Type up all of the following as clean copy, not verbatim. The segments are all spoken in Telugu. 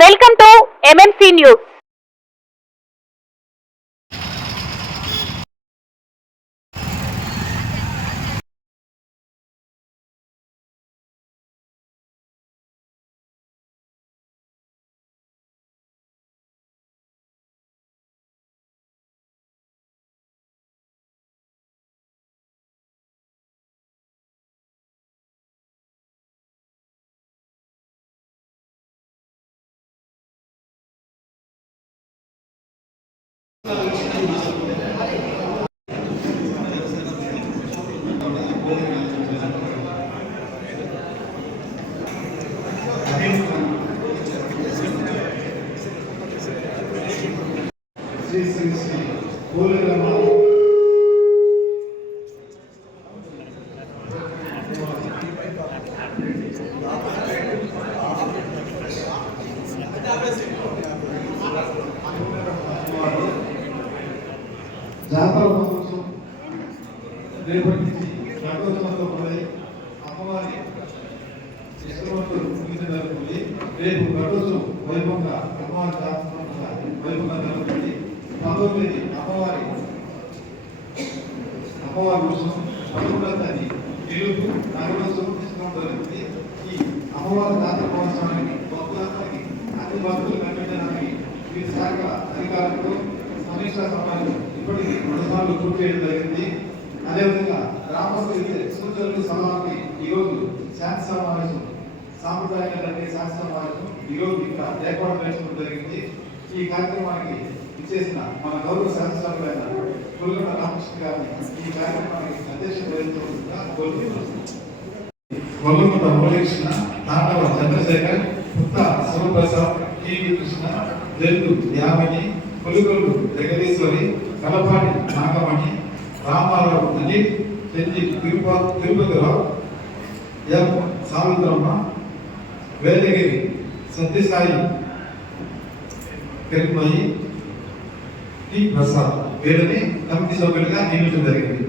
Welcome to MMC news. జాతర మహోత్సవం రేపటి నుంచి రథోత్సవంతో మొదలై అమ్మవారి ఇష్టవంతులు జరుగుతుంది. రేపు రథోత్సవం వైభవంగా అమ్మవారి జాతర వైభవంగా జరుగుతుంది. 19 అమ్మవారి ఉత్సవం 11వ తేదీ నిలుపు నగరోత్సవం తీసుకోవడం జరుగుతుంది. ఈ అమ్మవారి జాతర మహోత్సవానికి భక్తులందరికీ అన్ని భక్తులు కనిపించడానికి వివిధ శాఖల అధికారులతో సమీక్షా సమావేశం ఇప్పటికీ 2 సార్లు పూర్తి చేయడం జరిగింది. అదేవిధంగా గ్రామస్తులు సూచనలు సలహాలకి ఈరోజు శాంతి సమావేశం సాంప్రదాయంగా జరిగే శాంతి సమావేశం ఈరోజు ఇక్కడ ఏర్పాటు చేసుకోవడం జరిగింది. ఈ కార్యక్రమానికి ఇచ్చేసిన మన గౌరవ శాసనసభ్యులైన కొల్లుగొండ రామకృష్ణ గారిని ఈ కార్యక్రమానికి అధ్యక్షత వహించవలసిందిగా కోరుతున్నాను. కొల్లుగొండ మురళీకృష్ణ, తాండవ చంద్రశేఖర్, పుత్త శివప్రసాద్, టీవీ కృష్ణ, జల్లు యామిని, కొలుగొల్లు జగదీశ్వరి, కలపాటి నాగమణి, రామారావు అనిల్, చెంది తిరుపతిరావు, ఎం సావిత్రమ్మ, వేదగిరి సత్యసాయి తిరుమయి, టి ప్రసాద్ వీరిని కమిటీ సభ్యులుగా నియమించడం జరిగింది.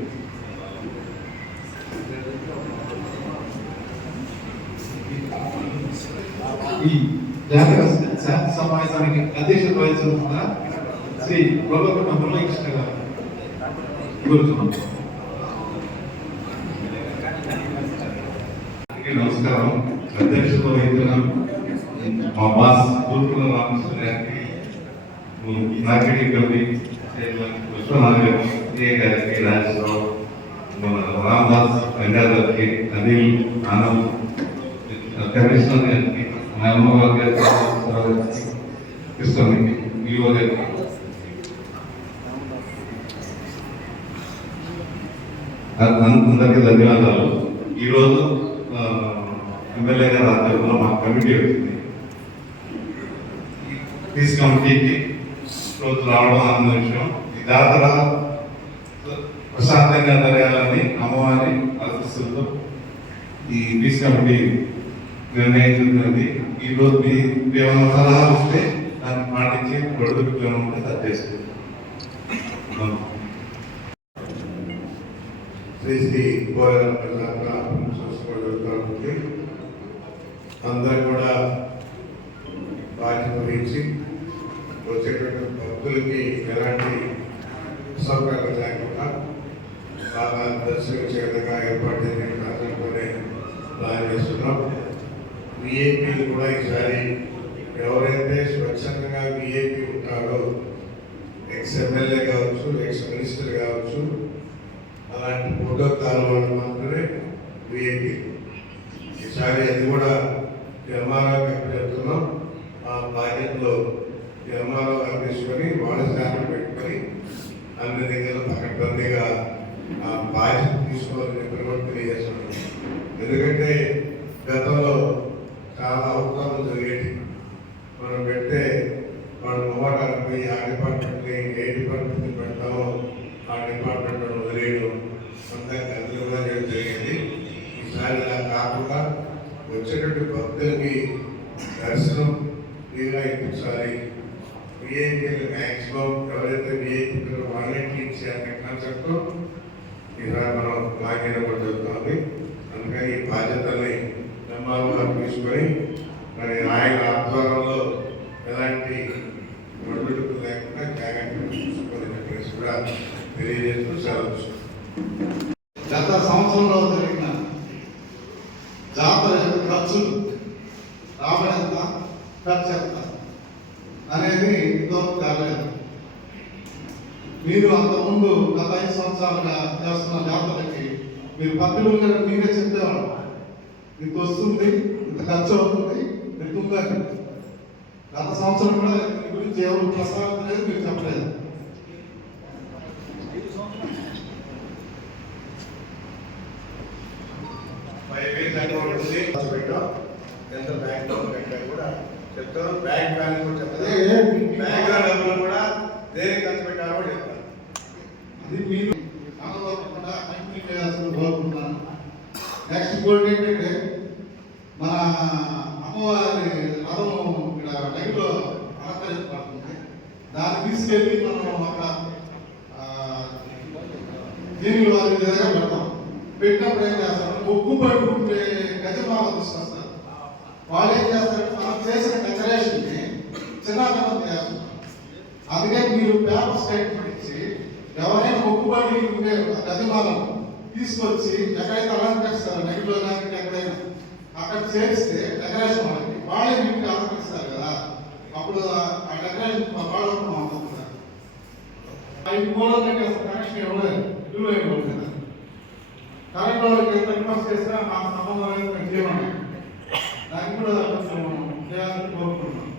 ఈ జాతర శాంతి సమావేశానికి అధ్యక్షత వహిస్తున్న శ్రీ కొల్లుగొండ మురళీకృష్ణ గారు కోరుతున్నాం. నమస్కారం. అధ్యక్షత వహిస్తున్న మా బాస్ తూర్పుల రామకృష్ణ గారికి, మార్కెటింగ్ కమిటీ విశ్వనాథ్ గారికి, రాజేశ్వరరావు, మన రామదాస్ వెంకటాద్రికి, అనిల్, ఆనంద్, కమిషనర్ గారికి, మా అమ్మగారు గారికి, కృష్ణకి, ఈవో గారికి, అందరికీ ధన్యవాదాలు. ఈరోజు ఎమ్మెల్యే గారి ఆధ్వర్యంలో మా కమిటీ వచ్చింది. పీస్ కమిటీకి రోజు రావడం అన్న విషయం. ఈ జాతర ప్రశాంతంగా జరగాలని అమ్మవారి ఆశీస్సులతో ఈ పీస్ కమిటీ నిర్ణయించింది. ఈరోజు మీ ఏమైనా సలహాలు వస్తే దాన్ని పాటించి గొడవలు ఉంటే అది చేసుకుంటాం. శ్రీ అందరూ కూడా బాధ్యత వహించి వచ్చేటువంటి భక్తులకి ఎలాంటి సౌకర్యాలు లేకుండా బాగా దర్శించే విధంగా ఏర్పాటు చేయాలనుకునే ప్లాన్ చేస్తున్నాం. విఐపీలు కూడా ఈసారి ఎవరైతే స్వచ్ఛందంగా విఐపీ ఉంటారో, ఎక్స్ ఎమ్మెల్యే కావచ్చు, ఎక్స్ మినిస్టర్ కావచ్చు, అలాంటి ప్రోటోకాల్ వాళ్ళు మాత్రమే విఐపీ. ఈసారి అది కూడా ఎంఆర్ఓ చెప్తున్నాం. ఆ బాధ్యతలో ఎంఆర్ఓ తీసుకొని వాళ్ళ శాఖలు పెట్టుకొని అన్ని దగ్గర పకడ్బందీగా ఆ బాధ్యత తీసుకోవాలని చెప్పి కూడా తెలియజేస్తున్నాం. ఎందుకంటే గతంలో చాలా అవకాశాలు జరిగేవి. మనం పెడితే వాళ్ళు మొబైల్ పోయి ఆ డిపార్ట్మెంట్ని ఏ డిపార్ట్మెంట్ని పెడతామో ఆ డిపార్ట్మెంట్ వదిలేయడం అంతా గదిలో చేయడం జరిగింది. ఈసారి ఇలా కాకుండా వచ్చేటువంటి భక్తులకి దర్శనం ఫ్రీగా ఇప్పించాలి. విఐపీలు మ్యాక్సిమం ఎవరైతే విఐపీ వాళ్ళకి ఇచ్చే అనే కాన్సెప్ట్తో ఈసారి మనం లాగిన కూడా జరుగుతుంది. అందుకని ఈ బాధ్యతల్ని ఎంఆర్ఓ తీసుకొని మరి ఆయన ఆధ్వర్యంలో కూడా తెలియజేస్తూ సెలవు. గత సంవత్సరంలో జరిగిన జాతర యొక్క ఖర్చులు రాబడి ఎంత, ఖర్చు ఎంత అనేది ఇంతవరకు కాలేదు. మీరు అంతకుముందు గత 5 సంవత్సరాలుగా చేస్తున్న జాతరకి మీరు పక్కన మీరే చెప్పేవాళ్ళు, ఇంత వస్తుంది, ఇంత ఖర్చు అవుతుంది, ఇంత ఉందని. గత సంవత్సరం కూడా దీని గురించి ఎవరు ప్రస్తావించలేదు, మీరు చెప్పలేదు. పెట్టాం ఎంత బ్యాంక్ పెట్టా కూడా చెప్తారు. బ్యాంక్ బ్యాలెన్స్ కూడా చెప్తారు. బ్యాంక్ డబ్బులు కూడా దేనికి ఖర్చు పెట్టారో కూడా చెప్తారు. అది మీరు ఆలోచించకుండా కంటిన్యూ చేయాల్సిన కోరుకుంటున్నాను. నెక్స్ట్ ఇంకోటి ఏంటంటే మన అమ్మవారి రథం ఇక్కడ లైవ్లో అలంకరించబడుతుంది. దాన్ని తీసుకెళ్ళి మనం అక్కడ దీని వారి దగ్గర పెడతాం. పెట్టినప్పుడు ఏం చేస్తారు, ఒగ్గు పట్టుకుంటే గజమాల తీసుకొస్తారు. వాళ్ళు ఏం చేస్తారంటే మనం చేసిన డెకరేషన్ని చిన్నతనం చేస్తారు. అందుకే మీరు పేపర్ స్టేట్మెంట్ ఇచ్చి ఎవరైనా మొక్కుబడి ఉండే గజమాలను తీసుకొచ్చి ఎక్కడైతే అలంకరిస్తారో నెగిలో కానీ ఎక్కడైనా అక్కడ చేస్తే డెకరేషన్ వాళ్ళే మీకు అలంకరిస్తారు కదా. అప్పుడు ఆ డెకరేషన్ వాళ్ళు ఉంటుంది కదా. అవి కూడా కనెక్షన్ ఇవ్వలేదు, ఇల్లు ఇవ్వలేదు కదా. కరెంట్ వాళ్ళకి ఎంత రిక్వెస్ట్ చేసినా మా సంబంధం అనేది మేము చేయమని దానికి కూడా కొంచెం చేయాలని కోరుకుంటున్నాం.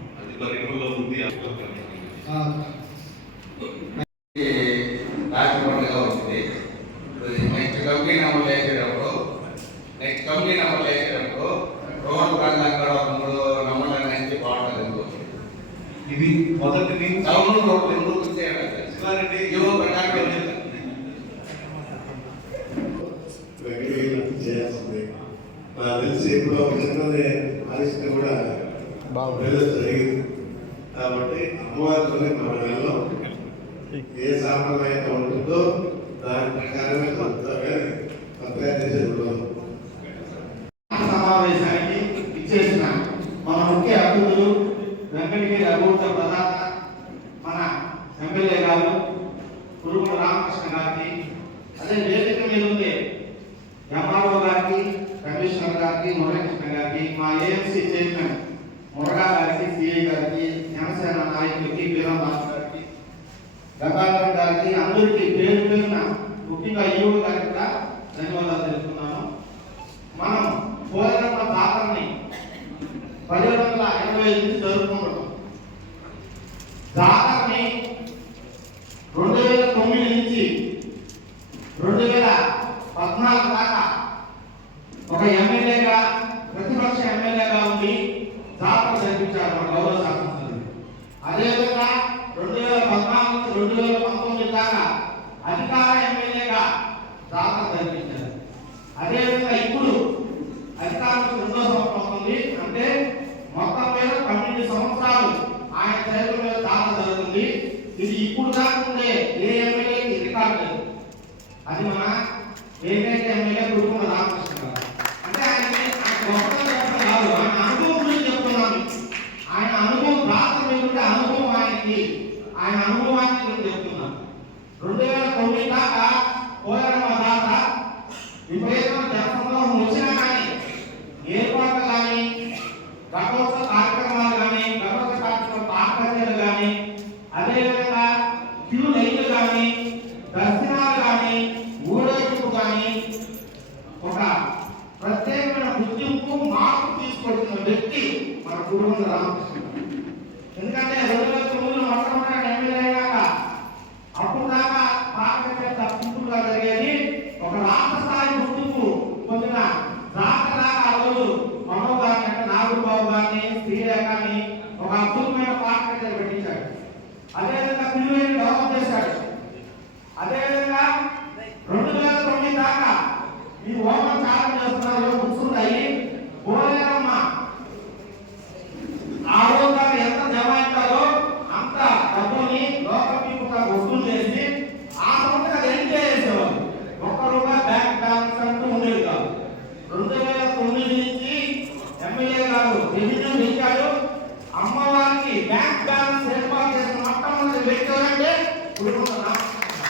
రాజమండ్రిగా వచ్చింది. నెక్స్ట్ కంపెనీ నెంబర్ వేసేటప్పుడు రోడ్డు అక్కడ 3 నెంబర్లు అనేది బాగుంటుంది. ఇది మొదటిది టౌన్ రోడ్డు ఎందుకు చేయాల్సింది. నాకు తెలిసి ఇప్పుడు చిన్నది ఆలోచన కూడా జరిగింది. కాబట్టి అమ్మవారితోనే మన నెలలో ఏ సాంప్రదాయం ఉంటుందో దాని ప్రకారమే కంపేర్ చేసేది ఉండదు. సమావేశానికి ఇచ్చేసిన మన ముఖ్య అతిథులు వెంకటగిరి అభివృద్ధి ప్రధాన మన ఎమ్మెల్యే గారు కురుమల రామకృష్ణ గారికి, అదే వేదిక మీద ఉండే ఎంఆర్ఓ గారికి, కమిషనర్ గారికి, మురళీకృష్ణ గారికి, మా ఏఎంసీ చైర్మన్ మురగా గారికి, సిఐ గారికి, జనసేన నాయకులకి, వీరరాజు గారికి, గంగాధరం గారికి, అందరికీ పేరు పేరున ముఖ్యంగా యువ గారికి కూడా ధన్యవాదాలు తెలుపుతున్నాను. మనం పోలమ్మ జాతరని 1785 జరుపుకుంటున్నాం. జాతరని 2009 నుంచి 2014 దాకా ఒక ఎమ్మెల్యేగా, ప్రతిపక్ష ఎమ్మెల్యేగా ఉండి జాతర జరిపించారు మన గౌరవ శాసనసభ్యులు. అదేవిధంగా 2014 నుంచి 2019 దాకా అధికార ఎమ్మెల్యేగా జాతర జరిపించారు. అదేవిధంగా ఇప్పుడు అధికారంలో 2వ సంవత్సరం అవుతుంది. అంటే మొత్తం మీద 12 సంవత్సరాలు ఆయన చేతుల మీద జాతర జరుగుతుంది. ఇది ఇప్పుడు దాకా ఉండే ఏ ఎమ్మెల్యేకి రికార్డు లేదు. అది మన ఏకైక ఎమ్మెల్యే కురుమల రామకృష్ణ గారు. అంటే ఆయన గొప్పగా చెప్పడం కాదు, ఆయన అనుభవం గురించి చెప్తున్నాను. ఆయన అనుభవం రాత్రి మీద అనుభవం ఆయన అనుభవాన్ని గురించి చెప్తున్నాను. 2009 దాకా పోయారమ్మ జాతర విపరీతమైన జనసమూహం వచ్చినా కానీ ఏర్పాట్లు కానీ, రథోత్సవ కార్యక్రమాలు కానీ, రథోత్సవ కార్యక్రమ పాఠశాలలు కానీ, అదేవిధంగా క్యూ లైన్లు కానీ, దర్శనాలు కానీ, ఊరేగింపు కానీ ఒక ప్రత్యేకమైన గుర్తింపు మార్పు తీసుకొచ్చిన వ్యక్తి మన కురుమల రామకృష్ణ. ఎందుకంటే 2009 మొట్టమొదటి ఎమ్మెల్యే అయ్యాక అప్పుడు దాకా పార్లమెంట్ సింపుల్గా జరిగేది. ఒక రాష్ట్ర స్థాయి గుర్తింపు పొందిన జాతర ఆ రోజు మనో గారిని, అంటే నాగుబాబు గారిని, శ్రీరేఖని ఒక అద్భుతమైన పార్లమెంట్ పెట్టించాడు. అదేవిధంగా పిల్లలు డెవలప్ చేశాడు. అదేవిధంగా 2009 దాకా ఈ ఓపెన్ చార్జ్ చేస్తున్నారు, కూర్చుంటాయి. పోలేరమ్మ ఆ రోజు ఎంత జమ అవుతారో అంత డబ్బుని లోకల్ పీపుల్ వసూలు చేసి ఆ సంవత్సరం అది ఎంజాయ్ చేసేవారు. ₹1 బ్యాంక్ బ్యాలెన్స్ అంటూ ఉండేది కాదు. 2009 నుంచి ఎమ్మెల్యే గారు రెవెన్యూ పెంచారు. అమ్మవారికి బ్యాంక్ బ్యాలెన్స్ ఏర్పాటు చేసిన మొట్టమొదటి వ్యక్తి ఎవరంటే కురుమల రామకృష్ణ.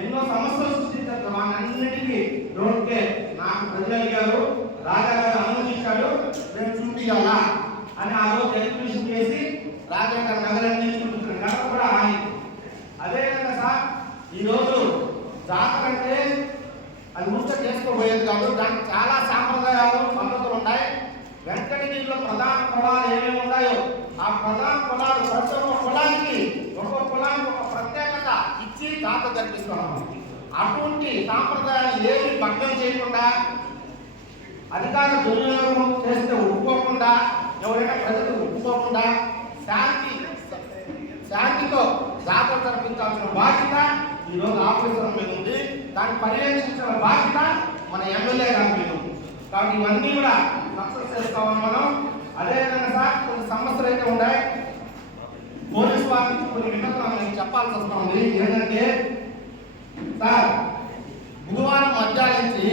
ఎన్నో సమస్యలు సృష్టించారు. అన్నిటికీ రోడ్కే నాకు ప్రజలు అడిగారు, రాజా గారు అనుమతించాడు, నేను చూపించాలా అని ఆ రోజు ఎగ్జిబిషన్ చేసి రాజా గారు నగరాన్ని చూపించారు. నగర కూడా ఆయన అదేవిధంగా సార్ ఈరోజు జాతర అంటే అది ముష్ట చేసుకోబోయేది కాదు, దానికి చాలా సాంప్రదాయాలు పద్ధతులు ఉన్నాయి. వెంకటగిరిలో ప్రధాన కులాలు ఏమేమి ఉన్నాయో ఆ ప్రధాన కులాలు ప్రతి ఒక్క కులానికి ఒక్కొక్క కులానికి ఒక ప్రత్యేకత ఇచ్చి జాతర జరిపిస్తున్నాము. అటువంటి సాంప్రదాయాలు ఏమి భగ్నం చేయకుండా, అధికార దుర్వినియోగం చేస్తే ఒప్పుకోకుండా, ఎవరైనా ప్రజలు ఒప్పుకోకుండా శాంతితో జాతర జరిపించాల్సిన బాధ్యత ఈరోజు ఆఫీసర్ మీద ఉంది. దాన్ని పర్యవేక్షించిన బాధ్యత మన ఎమ్మెల్యే గారి మీద ఉంది. కాబట్టి ఇవన్నీ కూడా సక్సెస్ చేసుకోవాలి మనం. అదేవిధంగా సార్ కొన్ని సమస్యలు అయితే ఉన్నాయి. పోలీసు వారి నుంచి కొన్ని విన్నతులు నేను చెప్పాల్సి వస్తుంది. ఏంటంటే సార్ బుధవారం మధ్యాహ్నం నుంచి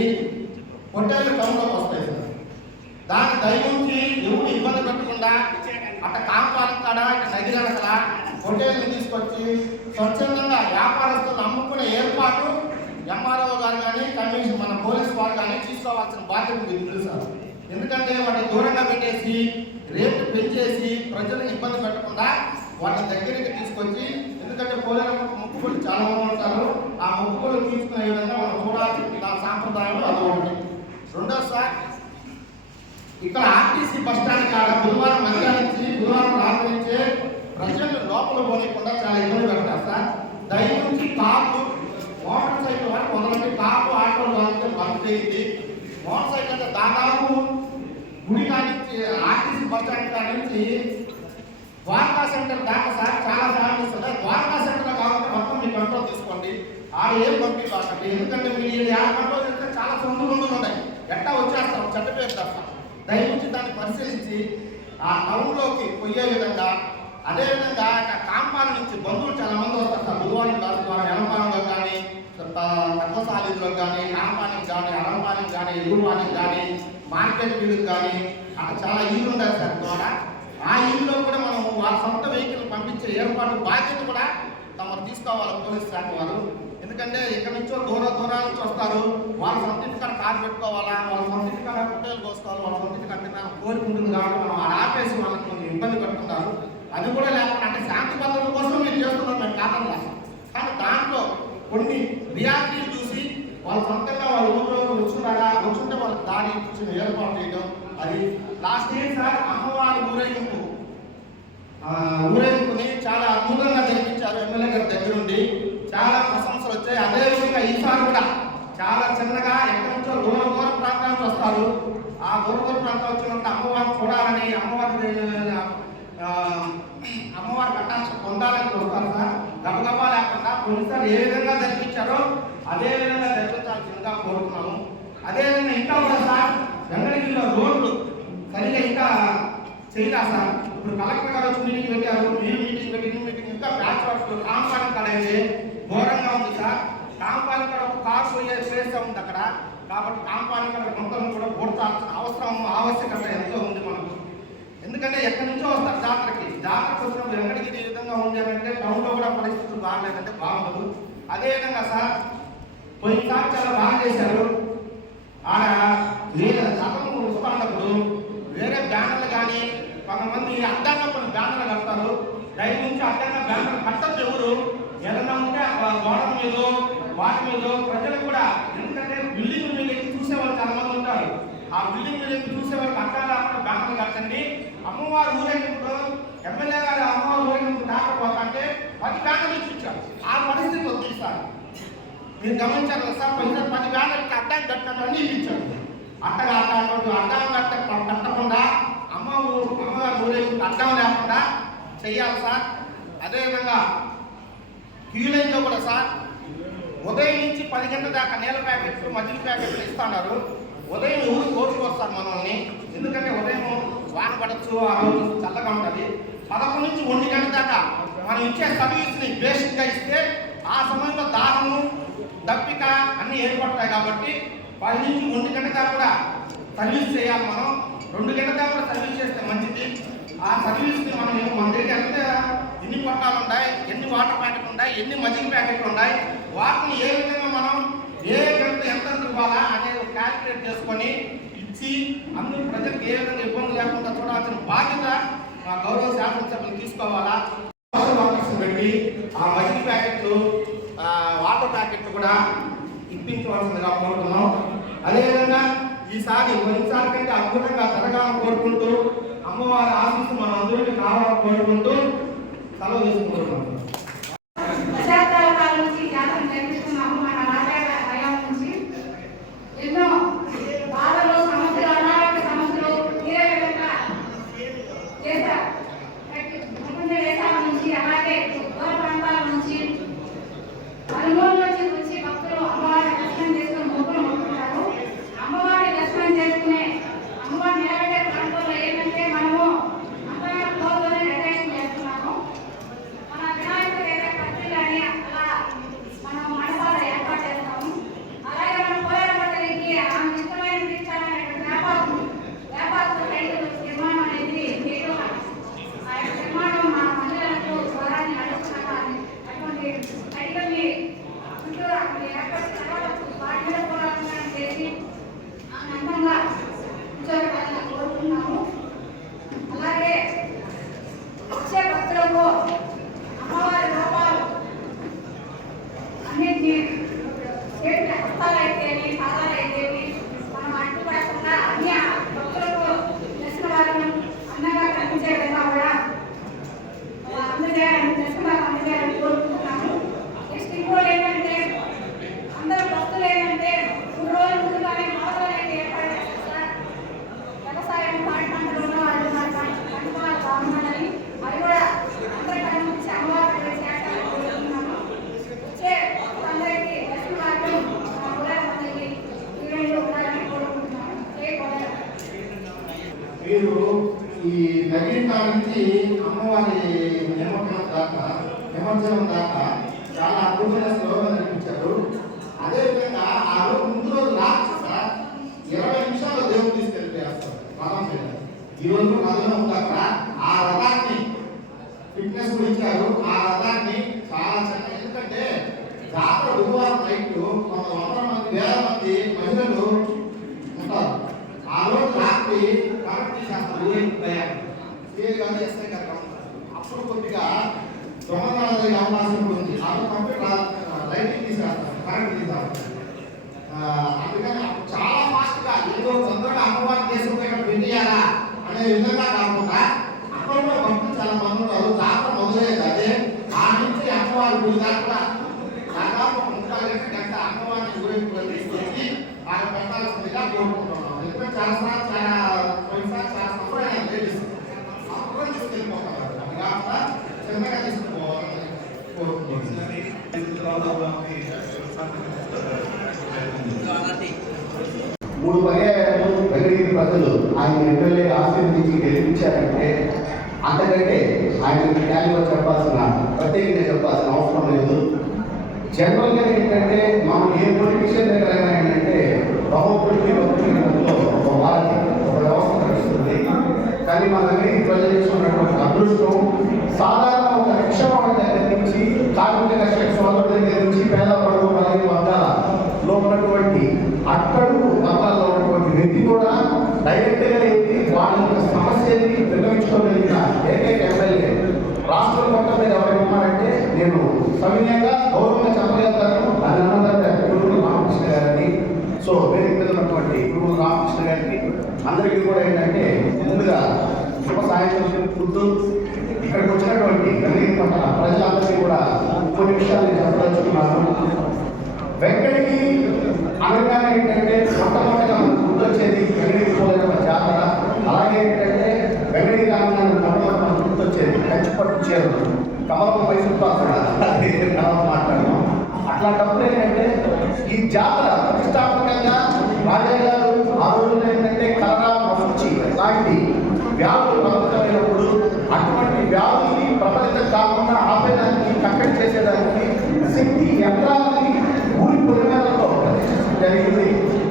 హోటల్ టౌన్లోకి వస్తాయి సార్. దాని దయవుంచి ఎవరు ఇబ్బంది పెట్టకుండా అట్ట కాంపాలం కాడ ఇట్లా నది గడకల హోటల్ని తీసుకొచ్చి స్వచ్ఛందంగా వ్యాపారస్తులు అమ్ముకునే ఏర్పాటు ఎంఆర్ఓ గారు కానీ కమిషన్ మన పోలీసు వారు కానీ తీసుకోవాల్సిన బాధ్యత మీకు సార్. ఎందుకంటే వాటిని దూరంగా పెట్టేసి రేట్లు పెంచేసి ప్రజలను ఇబ్బంది పెట్టకుండా వాటిని దగ్గరికి తీసుకొచ్చి, ఎందుకంటే పోలీసు మొక్కుబడులు చాలా మంది ఉంటారు, ఆ మొక్కుబడులు తీసుకునే విధంగా మనం చూడాల్సిన సాంప్రదాయంలో అది ఒకటి. రెండోది సార్ ఇక్కడ ఆర్టీసీ బస్ స్టాండ్ కాడ బుధవారం మధ్యాహ్నం నుంచి బుధవారం రాత్రి నుంచే ప్రజలు లోపల పోనీయకుండా చాలా ఇబ్బంది పెడతారు సార్. దయచేసి కార్లు మోటార్ సైకిల్ వరకు మొదలంటే కార్లు ఆటోలు వాళ్ళకి బంద్ చేయండి. మోటార్ సైకిల్ అంటే దాదాపు గుడి కానించి ఆర్టీసీ బస్ స్టాండ్ కాడ నుంచి ద్వారకా సెంటర్ దాకా సార్ చాలా ఫ్యామిలీస్ ఉన్నాయి. ద్వారకా సెంటర్లో కాబట్టి మొత్తం మీ కంట్రోల్ తీసుకోండి. ఆడ ఏం పంపిణీ కాకండి. ఎందుకంటే మీరు యాడ్ కంట్రోల్ చేస్తే చాలా సొంత ఉన్నాయి, ఎట్టా వచ్చేస్తాం చెడ్డ పేరు తప్ప. దయచేసి దాన్ని పరిశీలించి ఆ టౌన్లోకి పోయే విధంగా, అదేవిధంగా కాంపాల నుంచి బంధువులు చాలా మంది వస్తారు సార్. బుధవారం కాదు ద్వారా ఎలంపాలెంలో కానీ తక్కువసాలిలో కానీ కాంపానికి కానీ అలంపాలెం కానీ ఎగురువానికి కానీ మార్కెట్ వీళ్ళకి కానీ అక్కడ చాలా ఇల్లు ఉండాలి సార్. ద్వారా ఆ ఇల్లులో కూడా మనం వాళ్ళ సొంత వెహికల్ పంపించే ఏర్పాటు బాధ్యత కూడా తమరు తీసుకోవాలి పోలీస్ శాఖ వారు. ఎందుకంటే ఇక్కడ నుంచో దూరాల నుంచి వస్తారు, వాళ్ళ సొంత ఇంటికాడ కారు పెట్టుకోవాలా, వాళ్ళ సొంత ఇంటికాడ హోటల్ కోసుకోవాలి, వాళ్ళ సొంత ఇంటికాడ తినాలని కోరుకుంటుంది కాబట్టి మనం ఆడ ఆపేసి వాళ్ళకి కొంచెం ఇబ్బంది పెడుతున్నారు. అది కూడా లేకుండా అంటే శాంతి భద్రతల కోసం మీరు చేస్తున్నారు, మేము కాదన్నా. కానీ దాంట్లో కొన్ని రియాలిటీలు చూసి వాళ్ళ సొంతంగా వాళ్ళ ఊళ్ళో వచ్చుండాలా, వచ్చుంటే వాళ్ళకి దారి ఇచ్చిన ఏర్పాటు చేయడం. అది లాస్ట్ ఇయర్ సార్ అమ్మవారి ఊరేగింపుని చాలా అద్భుతంగా జరిపించారు ఎమ్మెల్యే గారి దగ్గరుండి. చాలా ప్రశంసలు వచ్చాయి. అదేవిధంగా ఈసారి కూడా చాలా చిన్నగా ఎక్కడి నుంచో దూర ప్రాంతాల నుంచి వస్తారు. ఆ దూర ప్రాంతాలు వచ్చినట్టు అమ్మవారిని చూడాలని, అమ్మవారి కటాక్ష పొందాలని చూస్తారు సార్. గబగబా లేకుండా కొన్నిసార్లు ఏ విధంగా జరిపించారో అదే విధంగా జరిపించాల్సిందిగా కోరుతున్నాము. అదేవిధంగా ఇంకా కూడా సార్ వెంకటగిరిలో రోడ్లు సరిగా ఇంకా చేయరా సార్. ఇప్పుడు కలెక్టర్ గారు వచ్చి మీటింగ్ పెట్టారు, మీరు మీటింగ్ పెట్టి ఇంకా బ్యాచ్ వర్క్ కాంపాలెం కాడ అయితే ఘోరంగా ఉంది సార్. కాంపాలెం కాడ ఒక కారు పోయే ప్లేస్ ఉంది అక్కడ. కాబట్టి కాంపాలెం కాడ మొత్తం కూడా పూర్తాల్సిన ఆవశ్యకత ఎంతో ఉంది మనకు. ఎందుకంటే ఎక్కడి నుంచో వస్తారు జాతరకి వచ్చినప్పుడు వెంకటగిరి ఈ విధంగా ఉంది అంటే టౌన్లో కూడా పరిస్థితులు బాగలేదంటే బాగుండదు. అదేవిధంగా సార్ కొన్నిసార్లు చాలా బాగా చేశారు. ఆడ వేరే చట్టం వస్తున్నప్పుడు వేరే బ్యానర్లు కానీ కొంతమంది అడ్డంగా కొన్ని బ్యానర్లు కడతారు. రైతు నుంచి అడ్డంగా బ్యానర్లు కట్టద్దు ఎవరు. ఏదైనా ఉంటే గోడ మీద వాటి మీద ప్రజలు కూడా, ఎందుకంటే బిల్డింగ్ మీద ఎక్కి చూసేవాళ్ళు చాలా మంది ఉంటారు. ఆ బిల్డింగ్ మీద ఎక్కి చూసేవాళ్ళు అడ్డంగా బ్యానర్లు కట్టండి. అమ్మవారు ఊరేగింపుడు ఎమ్మెల్యే గారు అమ్మవారు ఊరేగింపు దాకపోతే 10 బ్యానర్లు ఇచ్చారు. ఆ పరిస్థితి వద్దు సార్. మీరు గమనించారు కదా సార్, కొంచెం 10 బ్యానర్లకి అడ్డాన్ని కట్టినట్టు ఇచ్చారు. అడ్డగా అడ్డం కట్టకుండా అమ్మవారు ఊరేగింపు అడ్డం లేకుండా చెయ్యాలి సార్. అదేవిధంగా క్యూలైన్లో కూడా సార్ ఉదయం నుంచి 10 గంటల దాకా నీళ్ళ ప్యాకెట్లు మజ్జిగ ప్యాకెట్లు ఇస్తున్నారు. ఉదయం ఊరు కోరుకొస్తారు మనల్ని, ఎందుకంటే ఉదయం వాన పడచ్చు, ఆ రోజు చల్లగా ఉంటుంది. 11 నుంచి 1 గంటల దాకా మనం ఇచ్చే సర్వీస్ని బేసిక్గా ఇస్తే ఆ సమయంలో దాహము దప్పిక అన్నీ ఏర్పడతాయి. కాబట్టి 10 నుంచి 1 గంటల దాకా కూడా సర్వీస్ చేయాలి. మనం 2 గంటల దాకా కూడా సర్వీస్ చేస్తే మంచిది. ఆ సర్వీస్ని మన దగ్గర ఎన్ని పొట్టాలు ఉన్నాయి, ఎన్ని వాటర్ ప్యాకెట్లు ఉన్నాయి, ఎన్ని మజ్జిగ ప్యాకెట్లు ఉన్నాయి, వాటిని ఏ విధంగా మనం ఏ గంట ఎంత ఇవ్వాలా అనేది క్యాలిక్యులేట్ చేసుకొని ఇచ్చి అందరూ ప్రజలకు ఏ విధంగా ఇబ్బంది లేకుండా చూడాల్సిన బాధ్యత మా గౌరవ శాసనసభ్యులు తీసుకోవాలా. పెట్టి ఆ మజ్జిగ ప్యాకెట్లు వాటర్ ప్యాకెట్లు కూడా ఇప్పించవలసిందిగా కోరుతున్నాం. అదేవిధంగా ఈసారి కొన్నిసారి కంటే అద్భుతంగా జరగాలని కోరుకుంటూ అమ్మవారి ఆశీస్సు మన అందరికీ కావాలని కోరుకుంటూ సెలవు తీసుకుంటున్నాం. దశాబ్దాల కాలం నుంచి జాతర జరిపిస్తున్నాము. మన రాజాగారి హయాం నుంచి ఎన్నో బాధలు, సమస్యలు, అనారోగ్య సమస్యలు తీరే విధంగా చేశారు. ప్రపంచ దేశాల నుంచి అలాగే దూర ప్రాంతాల నుంచి నలుమూల నుంచి వచ్చి భక్తులు అమ్మవారి దర్శనం చేసుకుని మొక్కులు మొక్కుతున్నారు. అమ్మవారి దర్శనం చేసుకునే అమ్మవారి నిలబెట్టే ప్రాంతంలో ఏంటంటే మనము అంతగా క్లోజ్లోనే డెకరేషన్ చేస్తున్నాము. మన వినాయకుడు ఏదైతే కత్తి కానీ అలా మనం మండపాలు ఏర్పాటు చేస్తాము. అలాగే మనం పోయేపట్టడానికి ఆమె ఇష్టమైన తీర్చాలనేటువంటి వ్యాపారస్తుల రైతులు నిర్మాణం అనేది చేయడం ఆ యొక్క నిర్మాణం మా మహిళలకు స్వరాన్ని నడుస్తున్నాము. అటువంటి రైతుల్ని చుట్టూరు అక్కడ ఏర్పాటు తర్వాత వాటి మీద పోరాటం చేసి అందంగా కూర్చోబెట్టాలని కోరుకుంటున్నాము. అలాగే వచ్చే భక్తులకు అమ్మవారి రూపాలు అన్నింటినీ చేతి హస్తాలైతేమి పాదాలైతేమి మనం అడ్డుపడకుండా అన్ని భక్తులకు దర్శన వారిని అందంగా కనిపించే విధంగా కూడా అందజేయాలని దర్శనాలు అందజేయాలని కోరుకుంటున్నాము. నెక్స్ట్ ఇంకోటి ఏంటంటే అందరూ భక్తులు ఏంటంటే 3 రోజుల ముందుగానే మాటలు అనేది ఏర్పాటు చేస్తారు. వ్యవసాయం పాడి పంటలను పండుగలు బాగుండాలని అవి కూడా అందరికీ నుంచి అమ్మవారి చేస్తారని కోరుకుంటున్నాము. వచ్చే అందరికీ దర్శనాలు ఉదయం ఈవెంట్లు ఉండాలని కోరుకుంటున్నాము. మీరు ఈ నగీన నుంచి అమ్మవారి నిమజ్జనం దాకా చాలా అద్భుతమైన శ్లోకం నడిపించారు. అదేవిధంగా ఆ రోజు ముందు రోజు రాత్రి సార్ 20 నిమిషాలు దేవుడు తీసుకెళ్ళిపోయేస్తారు రథం మీద. ఈ రోజు రథం ఉంది అక్కడ. ఆ రథాన్ని ఫిట్నెస్ కూడా ఇచ్చారు. ఆ రథాన్ని చాలా చక్కగా, ఎందుకంటే జాతర బుధవారం నైట్ 100 మంది 1000 మంది మహిళలు ఉంటారు. ఆ రోజు రాత్రి కరెంట్ తీసేస్తారు. కానీ ఎస్ఐ గారు అప్పుడు కొద్దిగా దొంగతనాలు అవకాశం ఉంది. అప్పుడు కంప్యూటర్ లైటింగ్ తీసేస్తారు, కరెంట్ తీసేస్తారు. అందుకని చాలా ఫాస్ట్గా ఏదో తొందరగా అమ్మవారి దేశం ఇక్కడ పెట్టేయాలా అనే విధంగా కాకుండా అక్కడ కూడా భక్తులు చాలా మంది ఉన్నారు. జాతర మొదలయ్యేది అదే. ఆ నుంచి అమ్మవారి గుడి దాకా దాదాపు 30 గంట అమ్మవారిని ఊరేగింపు తీసుకొచ్చి ఆయన పెట్టాల్సిందిగా కోరుకుంటున్నాం. ఎందుకంటే చాలా సంవత్సరాలు లేడీస్ అప్పుడు తీసుకెళ్ళిపోతున్నారు. అది కాకుండా చిన్నగా తీసుకుపోవాలని కోరుకుంటున్నాం. 3 పర్యాయాలు వెంకటగిరి ప్రజలు ఆయన ఎమ్మెల్యే ఆశీర్వదించి గెలిపించారంటే అంతకంటే ఆయన క్యాలిబర్ చెప్పాల్సిన ప్రత్యేకంగా చెప్పాల్సిన అవసరం లేదు. జనరల్గా ఏంటంటే మనం ఏ పొలిటీషియన్ దగ్గర ఏంటంటే భగవంతుడికి భక్తుడికి మధ్యలో ఒక వారి ఒక వ్యవస్థ నడుస్తుంది. కానీ మన వెంకటగిరి ప్రజలు చేసుకున్నటువంటి అదృష్టం సాధారణ ఒక రిక్షావాడి దగ్గర నుంచి కార్మిక కర్షక సోదరుల దగ్గర నుంచి పేద పడుగు బలహీన వర్గాలలో ఉన్నటువంటి అట్టడుగు వర్గాల్లో ఉన్నటువంటి వ్యక్తి కూడా డైరెక్ట్గా ఏంటి వాళ్ళ యొక్క సమస్యని నిర్వహించుకోగలిగిన ఏకైక ఎమ్మెల్యే రాష్ట్రం మొత్తం మీద ఎవరైనా ఉన్నారంటే నేను సవినయంగా గౌరవంగా చెప్పగలుగుతాను. అది అన్నదంటే గురువులు రామకృష్ణ గారిని. సో వేదిక మీద ఉన్నటువంటి గురువులు రామకృష్ణ గారికి అందరికీ కూడా ఏంటంటే ముందుగా శుభ సాయంత్రం తెలుపుకుంటూ ఇక్కడికి వచ్చినటువంటి వెంకటగిరి ప్రజలందరికీ కూడా కొన్ని విషయాలు నేను చెప్పదలుచుకున్నాను. వెంకటగిరి అనగానే ఏంటంటే మొట్టమొదటిగా మనకు గుర్తొచ్చేది వెంకటగిరి పోలేరమ్మ జాతర. అలాగే ఏంటంటే వెంకటగిరి అనగానే మొట్టమొదటి మనకు గుర్తొచ్చేది కంచిపట్టు చీరలు, కమలం మైసూర్తో అక్కడ కమలం మాట్లాడడం. అట్లాంటప్పుడు ఏంటంటే ఈ జాతర ప్రతిష్టాత్మకంగా రాజయ్య గారు ఆ రోజుల్లో ఏంటంటే కలరా మసూచి లాంటి వ్యాధులు ప్రబలితమైనప్పుడు అటువంటి వ్యాధుల్ని ప్రబలితం కాకుండా ఆపేదానికి కట్టడి చేసేదానికి శక్తి యంత్రాలని ఊరి పొలిమేరలో ప్రతిష్ఠించడం జరిగింది.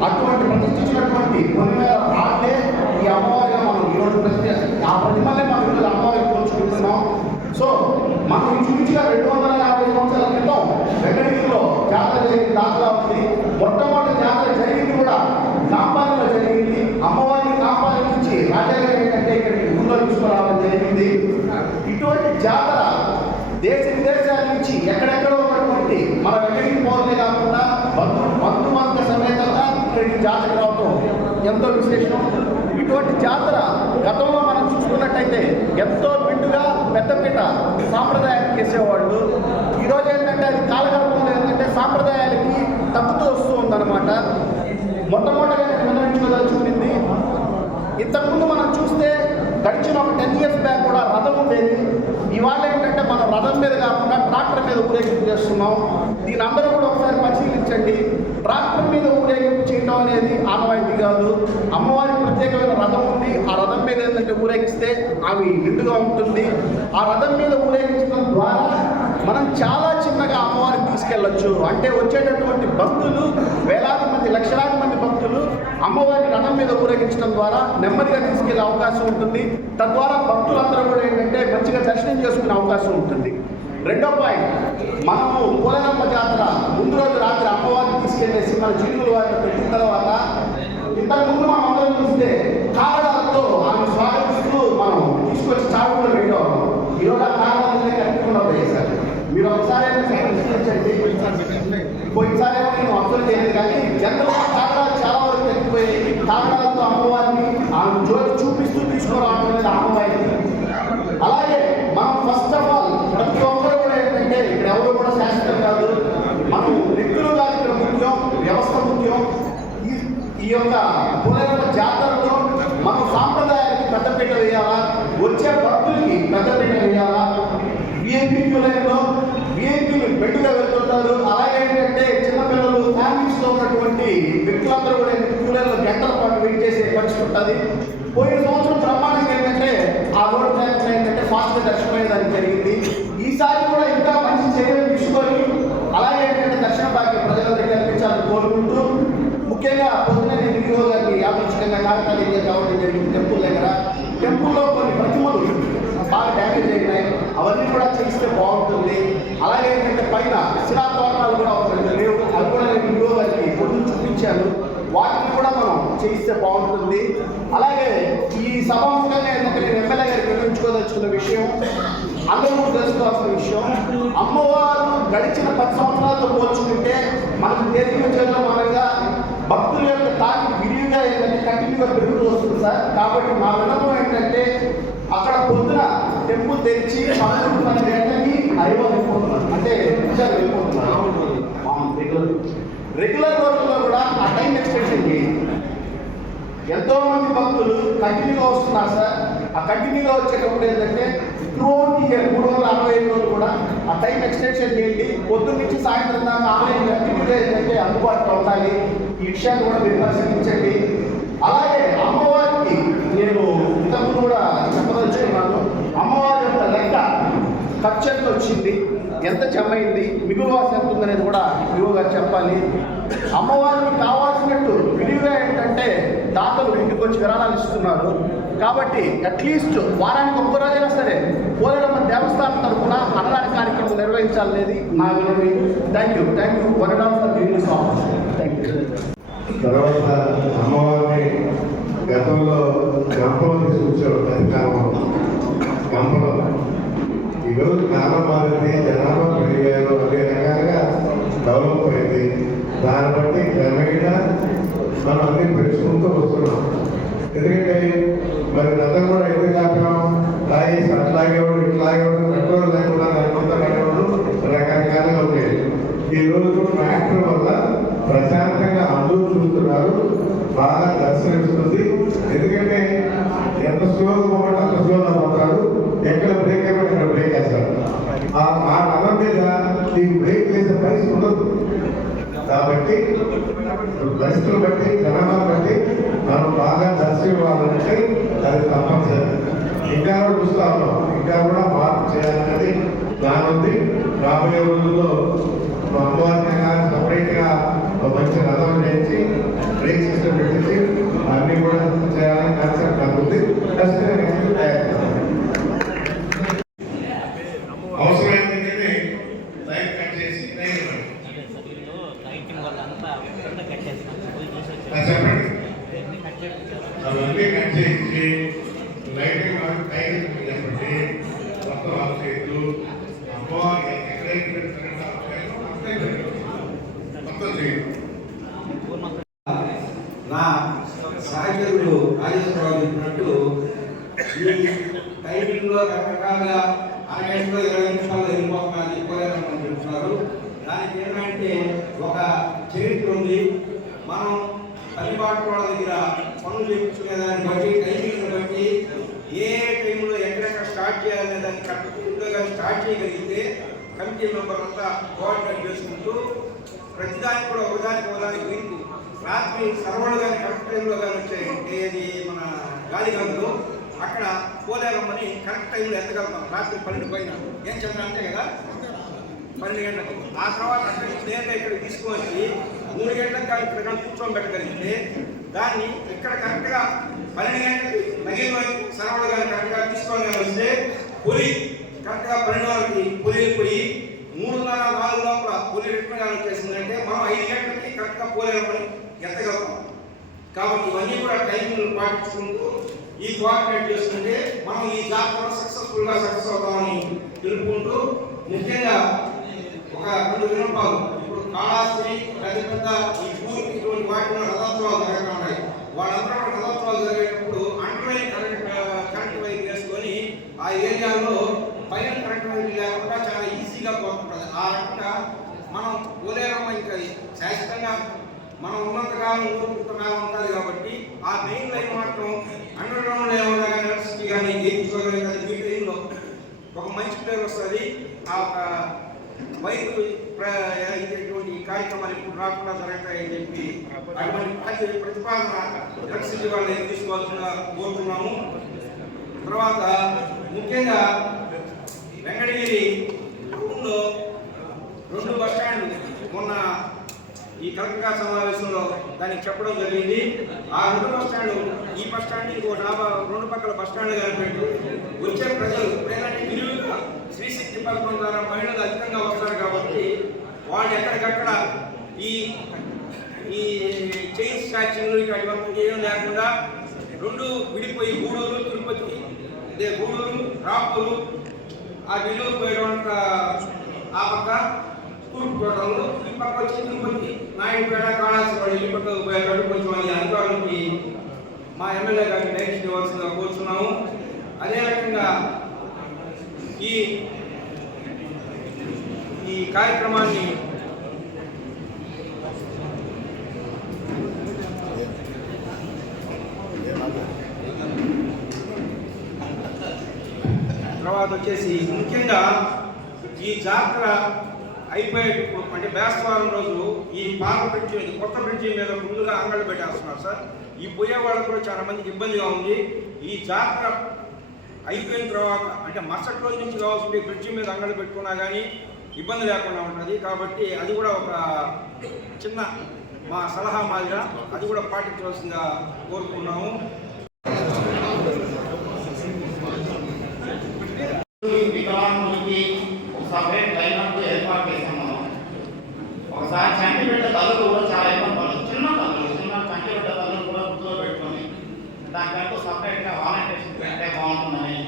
అటువంటి ప్రతిష్ఠించినటువంటి పొలిమేర రాటే ఈ అమ్మవారిగా మనం ఈరోజు ఆ ప్రతిమలే మనం ఈరోజు అమ్మవారికి పోల్చుకుంటున్నాం. సో మనం ఇంచుమించుగా 250 సంవత్సరాల క్రితం వెంకటగిరిలో దాఖలా ఉంది. మొట్టమొదటి జాతర జరిగింది కూడా కాంపాలలో జరిగింది. అమ్మవారిని కాంపాల నుంచి రాజాగారు ఏంటంటే ఇక్కడికి ఊళ్ళో తీసుకురావడం జరిగింది. ఇటువంటి జాతర దేశ విదేశాల నుంచి ఎక్కడెక్కడో ఉన్నటువంటి మన వెంకటగిరి పౌరులే కాకుండా బంధువర్గ సమేతంగా ఇక్కడికి జాతర రావటం ఎంతో విశేషం. ఇటువంటి జాతర గతంలో మనం చూసుకున్నట్టయితే ఎంతో నిండుగా పెద్దపీట సాంప్రదాయాలు చేసేవాళ్ళు. ఈరోజు ఏంటంటే అది కాలగర్భంలో ఏంటంటే సాంప్రదాయాలకి తగ్గుతూ వస్తూ ఉందన్నమాట. మొట్టమొదటిగా నేను విన్నవించుకోదలుచుకుంది, ఇంతకుముందు మనం చూస్తే గడిచిన ఒక 10 years బ్యాక్ కూడా రథం ఉండేది. ఇవాళ ఏంటంటే మనం రథం మీద కాకుండా ట్రాక్టర్ మీద ఊరేగింపు చేస్తున్నాం. దీని అందరూ కూడా ఒకసారి పరిశీలించండి. ట్రాక్టర్ మీద ఊరేగింపు చేయడం అనేది ఆనవాయితీ కాదు. అమ్మవారికి ప్రత్యేకమైన రథం ఉంది. ఆ రథం మీద ఏంటంటే ఊరేగిస్తే అవి నిండుగా ఉంటుంది. ఆ రథం మీద ఊరేగించడం ద్వారా మనం చాలా చిన్నగా అమ్మవారిని తీసుకెళ్ళొచ్చు. అంటే వచ్చేటటువంటి భక్తులు వేలాది మంది, లక్షలాది మంది భక్తులు అమ్మవారిని రథం మీద ఊరేగించడం ద్వారా నెమ్మదిగా తీసుకెళ్లే అవకాశం ఉంటుంది. తద్వారా భక్తులందరూ కూడా ఏంటంటే మంచిగా దర్శనం చేసుకునే అవకాశం ఉంటుంది. రెండో పాయింట్, మనము పోలేరమ్మ జాతర ముందు రోజు రాత్రి అమ్మవారిని తీసుకెళ్లేసి మన జీవుల వారిని పెట్టిన తర్వాత ఇంతకుముందు మనం అందరం చూస్తే కారణాలతో ఆమె స్వాగతిస్తూ మనం తీసుకొచ్చి చావులో పెట్టేవాళ్ళం. ఈరోజు ఆ కారణాలనే కట్టుకుండా వేశారు. మీరు ఒకసారి పరిశీలించండి. పోయినసారి నేను అబ్జర్వ్ చేయలేదు కానీ జనరల్గా కారణాలు చాలా వరకు తగ్గిపోయాయి. కారణాలతో అమ్మవారిని ఆమె జ్యోతి చూపిస్తూ తీసుకురావడం అనేది అమ్మవారికి. అలాగే మనం ఫస్ట్ ఆఫ్ ఆల్ ప్రతి ఒక్కరు కూడా ఏంటంటే ఇక్కడ ఎవరు కూడా శాశ్వతం కాదు. మనం వ్యక్తులు కాదు ఇక్కడ ముఖ్యం, వ్యవస్థ ముఖ్యం. ఈ యొక్క పోలేరమ్మ జాతరలో మనం సాంప్రదాయానికి పెద్దపీట వేయాలా, వచ్చే భక్తులకి పెద్దపీట వేయాలా. విఐపీ క్యూలైన్లో విఐపీలు బెడ్డుగా వెళ్తుంటారు. అలాగే ఏంటంటే చిన్నపిల్లలు ఫ్యామిలీస్లో ఉన్నటువంటి వ్యక్తులందరూ కూడా క్యూలైన్లో గంటల పాటు వెయిట్ చేసే పరిస్థితి ఉంటుంది. పోయిన సంవత్సరం బ్రహ్మాండంగా ఏంటంటే ఆ రోడ్ ట్రాఫిక్ ఏంటంటే ఫాస్ట్గా దర్శనమయ్యేదానికి జరిగింది. ఈసారి కూడా ఇంకా మంచి చర్యలు తీసుకొని అలాగే ఏంటంటే దర్శన భాగ్య ప్రజలందరికీ కల్పించాలని కోరుకుంటూ, ముఖ్యంగా పొద్దున నేను విడియో గారిని యాదృచ్ఛికంగా కార్యక్రమాలు ఏం కావడం జరిగింది. టెంపుల్ దగ్గర టెంపుల్లో కొన్ని ప్రతిమలు బాగా డ్యామేజ్ అయినాయి. అవన్నీ కూడా చేయిస్తే బాగుంటుంది. అలాగే ఏంటంటే పైన శిలాతోరణాలు కూడా ఒక 2 లేవు. అవి కూడా నేను విడియో గారికి పొద్దున చూపించాను. వాటిని కూడా మనం చేయిస్తే బాగుంటుంది. అలాగే ఈ సభాముఖంగా ఏంటంటే నేను ఎమ్మెల్యే గారికి వివరించుకోదలుచుకున్న విషయం, అందరూ తెలుసుకోవాల్సిన విషయం, అమ్మవారు గడిచిన 10 సంవత్సరాలతో పోల్చుకుంటే మనకు తెలియజేయడం మూలంగా భక్తుల యొక్క తాకి విరివిగా ఏంటంటే కంటిన్యూగా పెరుగుతూ వస్తుంది సార్. కాబట్టి నా విన్నపం ఏంటంటే అక్కడ పొద్దున టెంపుల్ తెరిచి 12 గంటలకి అయ్యో వెళ్ళిపోతున్నారు, అంటే వెళ్ళిపోతున్నారు. రెగ్యులర్ రోజుల్లో కూడా ఆ టైం ఎక్స్టెన్షన్ చేయండి. ఎంతో మంది భక్తులు కంటిన్యూగా వస్తున్నారు సార్. ఆ కంటిన్యూగా వచ్చేటప్పుడు ఏంటంటే త్రూఅవుట్ ఇయర్ 365 రోజులు కూడా ఆ టైం ఎక్స్టెన్షన్ చేయండి. పొద్దున్న నుంచి సాయంత్రం దాకా ఆన్లైన్ కంటిన్యూగా ఏంటంటే అందుబాటులో ఉండాలి. ఈ విషయాన్ని కూడా మీరు పరిశీలించండి. అలాగే అమ్మవారికి నేను ఇంతకుముందు కూడా చెప్పదలుచుకున్నాను. అమ్మవారి యొక్క లెక్క ఖర్చు ఎంత వచ్చింది, ఎంత జమైంది, మిగులు వాసి ఎంత ఉందనేది కూడా విలువగా చెప్పాలి. అమ్మవారికి కావాల్సినట్టు విలువగా ఏంటంటే దాతలు ఇంటికి వచ్చి విరాళాలు ఇస్తున్నారు. కాబట్టి అట్లీస్ట్ వారానికి 1 రోజైనా సరే పోలేరమ్మ దేవస్థానం తరఫున అన్నదాన కార్యక్రమం నిర్వహించాలనేది నా విలువ. Thank you thank you. తర్వాత అమ్మవారిని గతంలో గంపలో తీసుకొచ్చారు. గంపలో ఈరోజు కాలం మారింది, జనాభా పెరిగారు, అన్ని రకాలుగా డెవలప్ అయింది. దాన్ని బట్టి క్రమేణా మనం అన్ని పెంచుకుంటూ వస్తున్నాం. ఎందుకంటే మరి రథం కూడా ఎందుకు కాపాం, తాగేసి అట్లాగేవాడు ఇట్లాగేవాడు పెట్రోల్ లేకుండా లేకుండా పడేవాడు రకరకాలుగా ఉండేది. ఈ రోజు ట్రాక్టర్ వల్ల ప్రశాంతంగా అందరూ చూస్తున్నారు, బాగా దర్శనమిస్తుంది. ఎందుకంటే ఎంత స్లోగా పోవడం అంత స్లోగా పోతారు, ఎక్కడ బ్రేక్ అయిపోయి అక్కడ బ్రేక్ వేస్తారు. ఆ రథం మీద ఈ బ్రేక్ వేసే పరిస్థితి ఉండదు. కాబట్టి పరిస్థితులు బట్టి జనాభా బట్టి మనం బాగా దర్శనం ఇవ్వాలంటే అది తప్పనిసరి. ఇంకా కూడా చూస్తా ఉన్నాం, ఇంకా కూడా మార్పు చేయాలనేది ప్లాన్ ఉంది. రాబోయే రోజుల్లో అమ్మవారిని సపరేట్గా మంచి రథం చేయించి బ్రేక్ సిస్టమ్ పెట్టించి అన్ని కూడా చేయాలని కాన్సెప్ట్ నాకు ఉంది. అవసరమైంది లైట్ కట్ చేసి అవన్నీ కట్ చేయించి లైటింగ్ టైమింగ్ చెప్పండి మొత్తం ఆఫ్ చేతులు మొత్తం చేయండి. నా సహచరుడు రాజేశ్వరరావు చెప్పినట్టు ఈ టైమింగ్లో రకరకాలుగా అరగంటలో 20 నిమిషాల్లో వెళ్ళిపోతున్నారు ఎక్కువలేదని చెప్తున్నారు. దానికి ఏంటంటే ఒక చరిత్ర ఉంది. మనం పనిపాటు వాళ్ళ దగ్గర పనులు చేయించుకునే దాన్ని బట్టి టైమింగ్ని బట్టి ఏ టైంలో ఎక్కడెక్కడ స్టార్ట్ చేయాలనే దాన్ని కరెక్ట్గా కానీ స్టార్ట్ చేయగలిగితే కమిటీ మెంబర్ అంతా కోఆర్డినేట్ చేసుకుంటూ ప్రతిదానికి కూడా ఒకదానికి వీరికి రాత్రి సర్వలు కానీ కరెక్ట్ టైంలో కానీ వచ్చాయంటే అది మన గాలిగంగులు అక్కడ పోలేరమ్మని కరెక్ట్ టైంలో ఎత్తగలుగుతాం. రాత్రి 12 పైన ఏం చంద్ర అంతే కదా 12 గంటలకు. ఆ తర్వాత అక్కడి నుంచి నేరుగా ఇక్కడికి తీసుకువచ్చి 3 గంటలకు కానీ ఇక్కడ కానీ కూర్చోబెట్టగలిగితే దాన్ని ఇక్కడ కరెక్ట్గా 12 గంటలకి నగిన సర్వలు కానీ కరెక్ట్గా తీసుకొని వస్తే పులి కరెక్ట్గా 12 వరకు పులి వెళ్ళిపోయి 3:30-4 లోపల పులి రిటర్న్ కానీ వచ్చేసిందంటే మనం 5 గంటలకి కరెక్ట్గా పోలేరమ్మని ఎత్తగలుగుతాం. కాబట్టి ఇవన్నీ కూడా టైమింగ్ పాటించుకుంటూ ఈ కోఆర్డినేట్ చేసుకుంటే మనం ఈ జాతర సక్సెస్ఫుల్గా సక్సెస్ అవుతామని తెలుపుకుంటూ ముఖ్యంగా ఒక 2 విన్నపాలు. ఇప్పుడు కాళాస్త్రి పెద్ద ఈ పూర్తి ఇటువంటి వాటిలో రథోత్సవాలు జరుగుతూ ఉన్నాయి. వాళ్ళందరూ రథోత్సవాలు జరిగేటప్పుడు అండర్లైన్ కరెంట్ వైర్ వేసుకొని ఆ ఏరియాలో పైన కరెంట్ వైర్ లేకుండా చాలా ఈజీగా పోతుంటుంది. ఆ రకంగా మనం పోలేరమ్మ ఇంకా శాశ్వతంగా మనం ఉన్నంతకాలం ఊరుకుంటున్నాము ఉంటుంది. కాబట్టి ఆ మెయిన్ లైన్ మాత్రం అండర్ గ్రౌండ్ ఏమన్నా కానీ ఎలక్ట్రిసిటీ కానీ చేయించుకోగలిగితే మీ ట్రైన్లో ఒక మంచి పేరు వస్తుంది. ఆ ఒక వైద్యు ఇటువంటి కార్యక్రమాలు ఇప్పుడు రాకుండా జరుగుతాయని చెప్పి అటువంటి ప్రతిపాదన ఎలక్ట్రిసిటీ వాళ్ళని తీసుకోవాల్సిన కోరుతున్నాము. తర్వాత ముఖ్యంగా వెంకటగిరి టౌన్లో 2 బస్ స్టాండ్లు మొన్న ఈ కలెక్టర్ సమావేశంలో దానికి చెప్పడం జరిగింది. ఆ 2 బస్ స్టాండ్ ఈ బస్ స్టాండ్ ఇంకో 2 పక్కల బస్ స్టాండ్ కనిపెట్టి వచ్చే ప్రజలు ఏంటంటే విలువగా శ్రీశక్తి పథకం ద్వారా మహిళలు అధికంగా వస్తారు. కాబట్టి వాళ్ళు ఎక్కడికక్కడ ఈ ఈ చైన్ స్టాచ్యూలు ఇటువంటి ఏం లేకుండా 2 విడిపోయి గూడూరు తిరుపతి గూడూరు రాపూరు ఆ నెల్లూరు పోయేట ఆ పక్క తూర్పు తోటలు ఈ పక్క వచ్చి తిరుపతి నాయుడుపేట కాళాశ్వరి ఈ పక్క పోయేటట్టు కొంచెం అది అధికారులకి మా ఎమ్మెల్యే గారికి డైరెక్షన్ ఇవ్వాల్సిందిగా కోరుతున్నాము. అదే రకంగా ఈ కార్యక్రమాన్ని తర్వాత వచ్చేసి ముఖ్యంగా ఈ జాతర అయిపోయేటప్పుడు అంటే బేస్తవారం రోజు ఈ పాత బ్రిడ్జి కొత్త బ్రిడ్జి మీద ముందుగా అంగళ్ళు పెట్టేస్తున్నారు సార్. ఈ పోయే వాళ్ళకు కూడా చాలా మందికి ఇబ్బందిగా ఉంది. ఈ జాతర అయిపోయిన తర్వాత అంటే మరుసటి రోజు నుంచి కావాల్సింది బ్రిడ్జి మీద అంగళ్ళు పెట్టుకున్నా కానీ ఇబ్బంది లేకుండా ఉంటుంది. కాబట్టి అది కూడా ఒక చిన్న మా సలహా మాదిరిగా అది కూడా పాటించవలసిందిగా కోరుకున్నాము. వికలాంగులకి ఒక సపరేట్ లైన్ అంటూ ఏర్పాటు చేసాము. ఒకసారి చంటి బిడ్డ తల్లులు కూడా చాలా ఇబ్బంది పడదు. చిన్న చంటి బిడ్డ తల్లులు కూడా గుర్తులో పెట్టుకొని దానికంటూ సపరేట్గా వాలంటీర్స్ పెట్టే బాగుంటుందని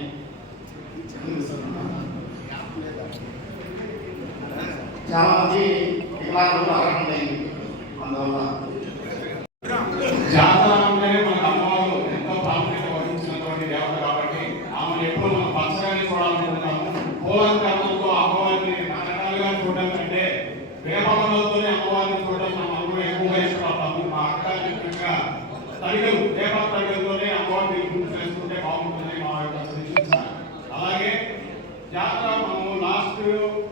చాలా మంది వికలాంగులు అర్హమైంది. అందువల్ల జాతర అంటేనే మనకు అమ్మవారు ఎంతో ప్రాముఖ్యత వహించినటువంటి దేవత కాబట్టి ఆమెను ఎప్పుడు మనం పంచగానే చూడాలనుకుంటాము. పోలంకరణంతో అమ్మవారిని రకరకాలుగా చూడడం కంటే వేపకలతోనే అమ్మవారిని చూడడం మనం అందరూ ఎక్కువగా ఇష్టపడతాము. మా అక్క చెప్పినట్టుగా తడిగలు వేప తడిగలతోనే అమ్మవారిని గుర్తు చేసుకుంటే బాగుంటుంది మా యొక్క సూచన. అలాగే జాతర మనము లాస్ట్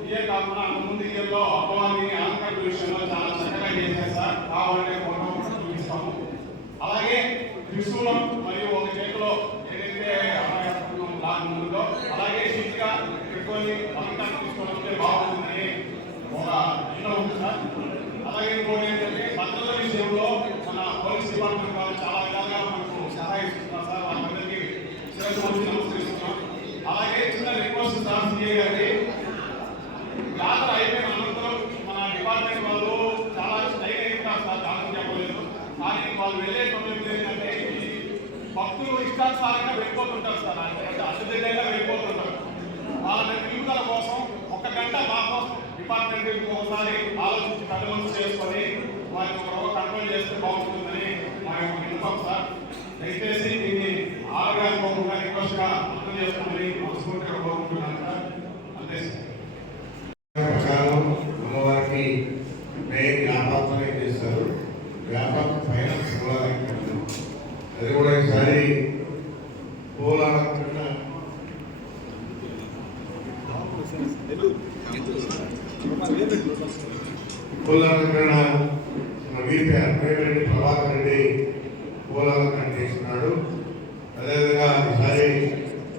ఇయర్ కాకుండా ముందు ఇయర్లో అమ్మవారిని అలంకరణ విషయంలో చాలా చక్కగా చేశారు సార్. కావాలంటే ఫోటో చూపిస్తాము. అలాగే త్రిశూలం మరియు ఒక చేతిలో ఏదైతే ముందులో అలాగే శీతిగా పెట్టుకొని అలంకరణ తీసుకోవాలంటే బాగుంటుందని ఒక ఇంట్లో ఉంది సార్. అలాగే ఇంకోటి ఏంటంటే భద్రత విషయంలో మన పోలీస్ డిపార్ట్మెంట్ వాళ్ళు చాలా విధాలుగా మనకు సహాయిస్తున్నారు సార్. వాళ్ళందరికీ నమస్కరిస్తున్నాం. అలాగే చిన్న రిక్వెస్ట్ సార్ సిఏ గారి జాతర అయిపోయిన అనంతరం మన డిపార్ట్మెంట్ వాళ్ళు చాలా వాళ్ళు వెళ్ళే సమయంలో ఏంటంటే ఈ భక్తులు ఇష్టానుసారంగా వెళ్ళిపోతుంటారు సార్, అంటే అతిథిగా వెళ్ళిపోతుంటారు. వాళ్ళ నిలుపుదల కోసం 1 గంట మా కోసం డిపార్ట్మెంట్ ఒకసారి ఆలోచించి కన్నుమూసి చేసుకొని వారిని ఒక కంట్రోల్ చేస్తే బాగుంటుందని మా యొక్క విన్నపం సార్. దయచేసి దీన్ని ఆరోగ్యంగా రిక్వెస్ట్గా అర్థం చేసుకోమని మనస్ఫూర్తిగా కోరుకుంటున్నాను సార్. అంతే ప్రకారం అమ్మవారికి మెయిన్ వ్యాపారమే చేస్తారు. వ్యాపారం పైన పూలాలంకరణ, అది కూడా ఈసారి పూలాలంకరణ వీపీ ప్రభాకర్ రెడ్డి పూలాలంకరణ చేస్తున్నాడు. అదేవిధంగా ఈసారి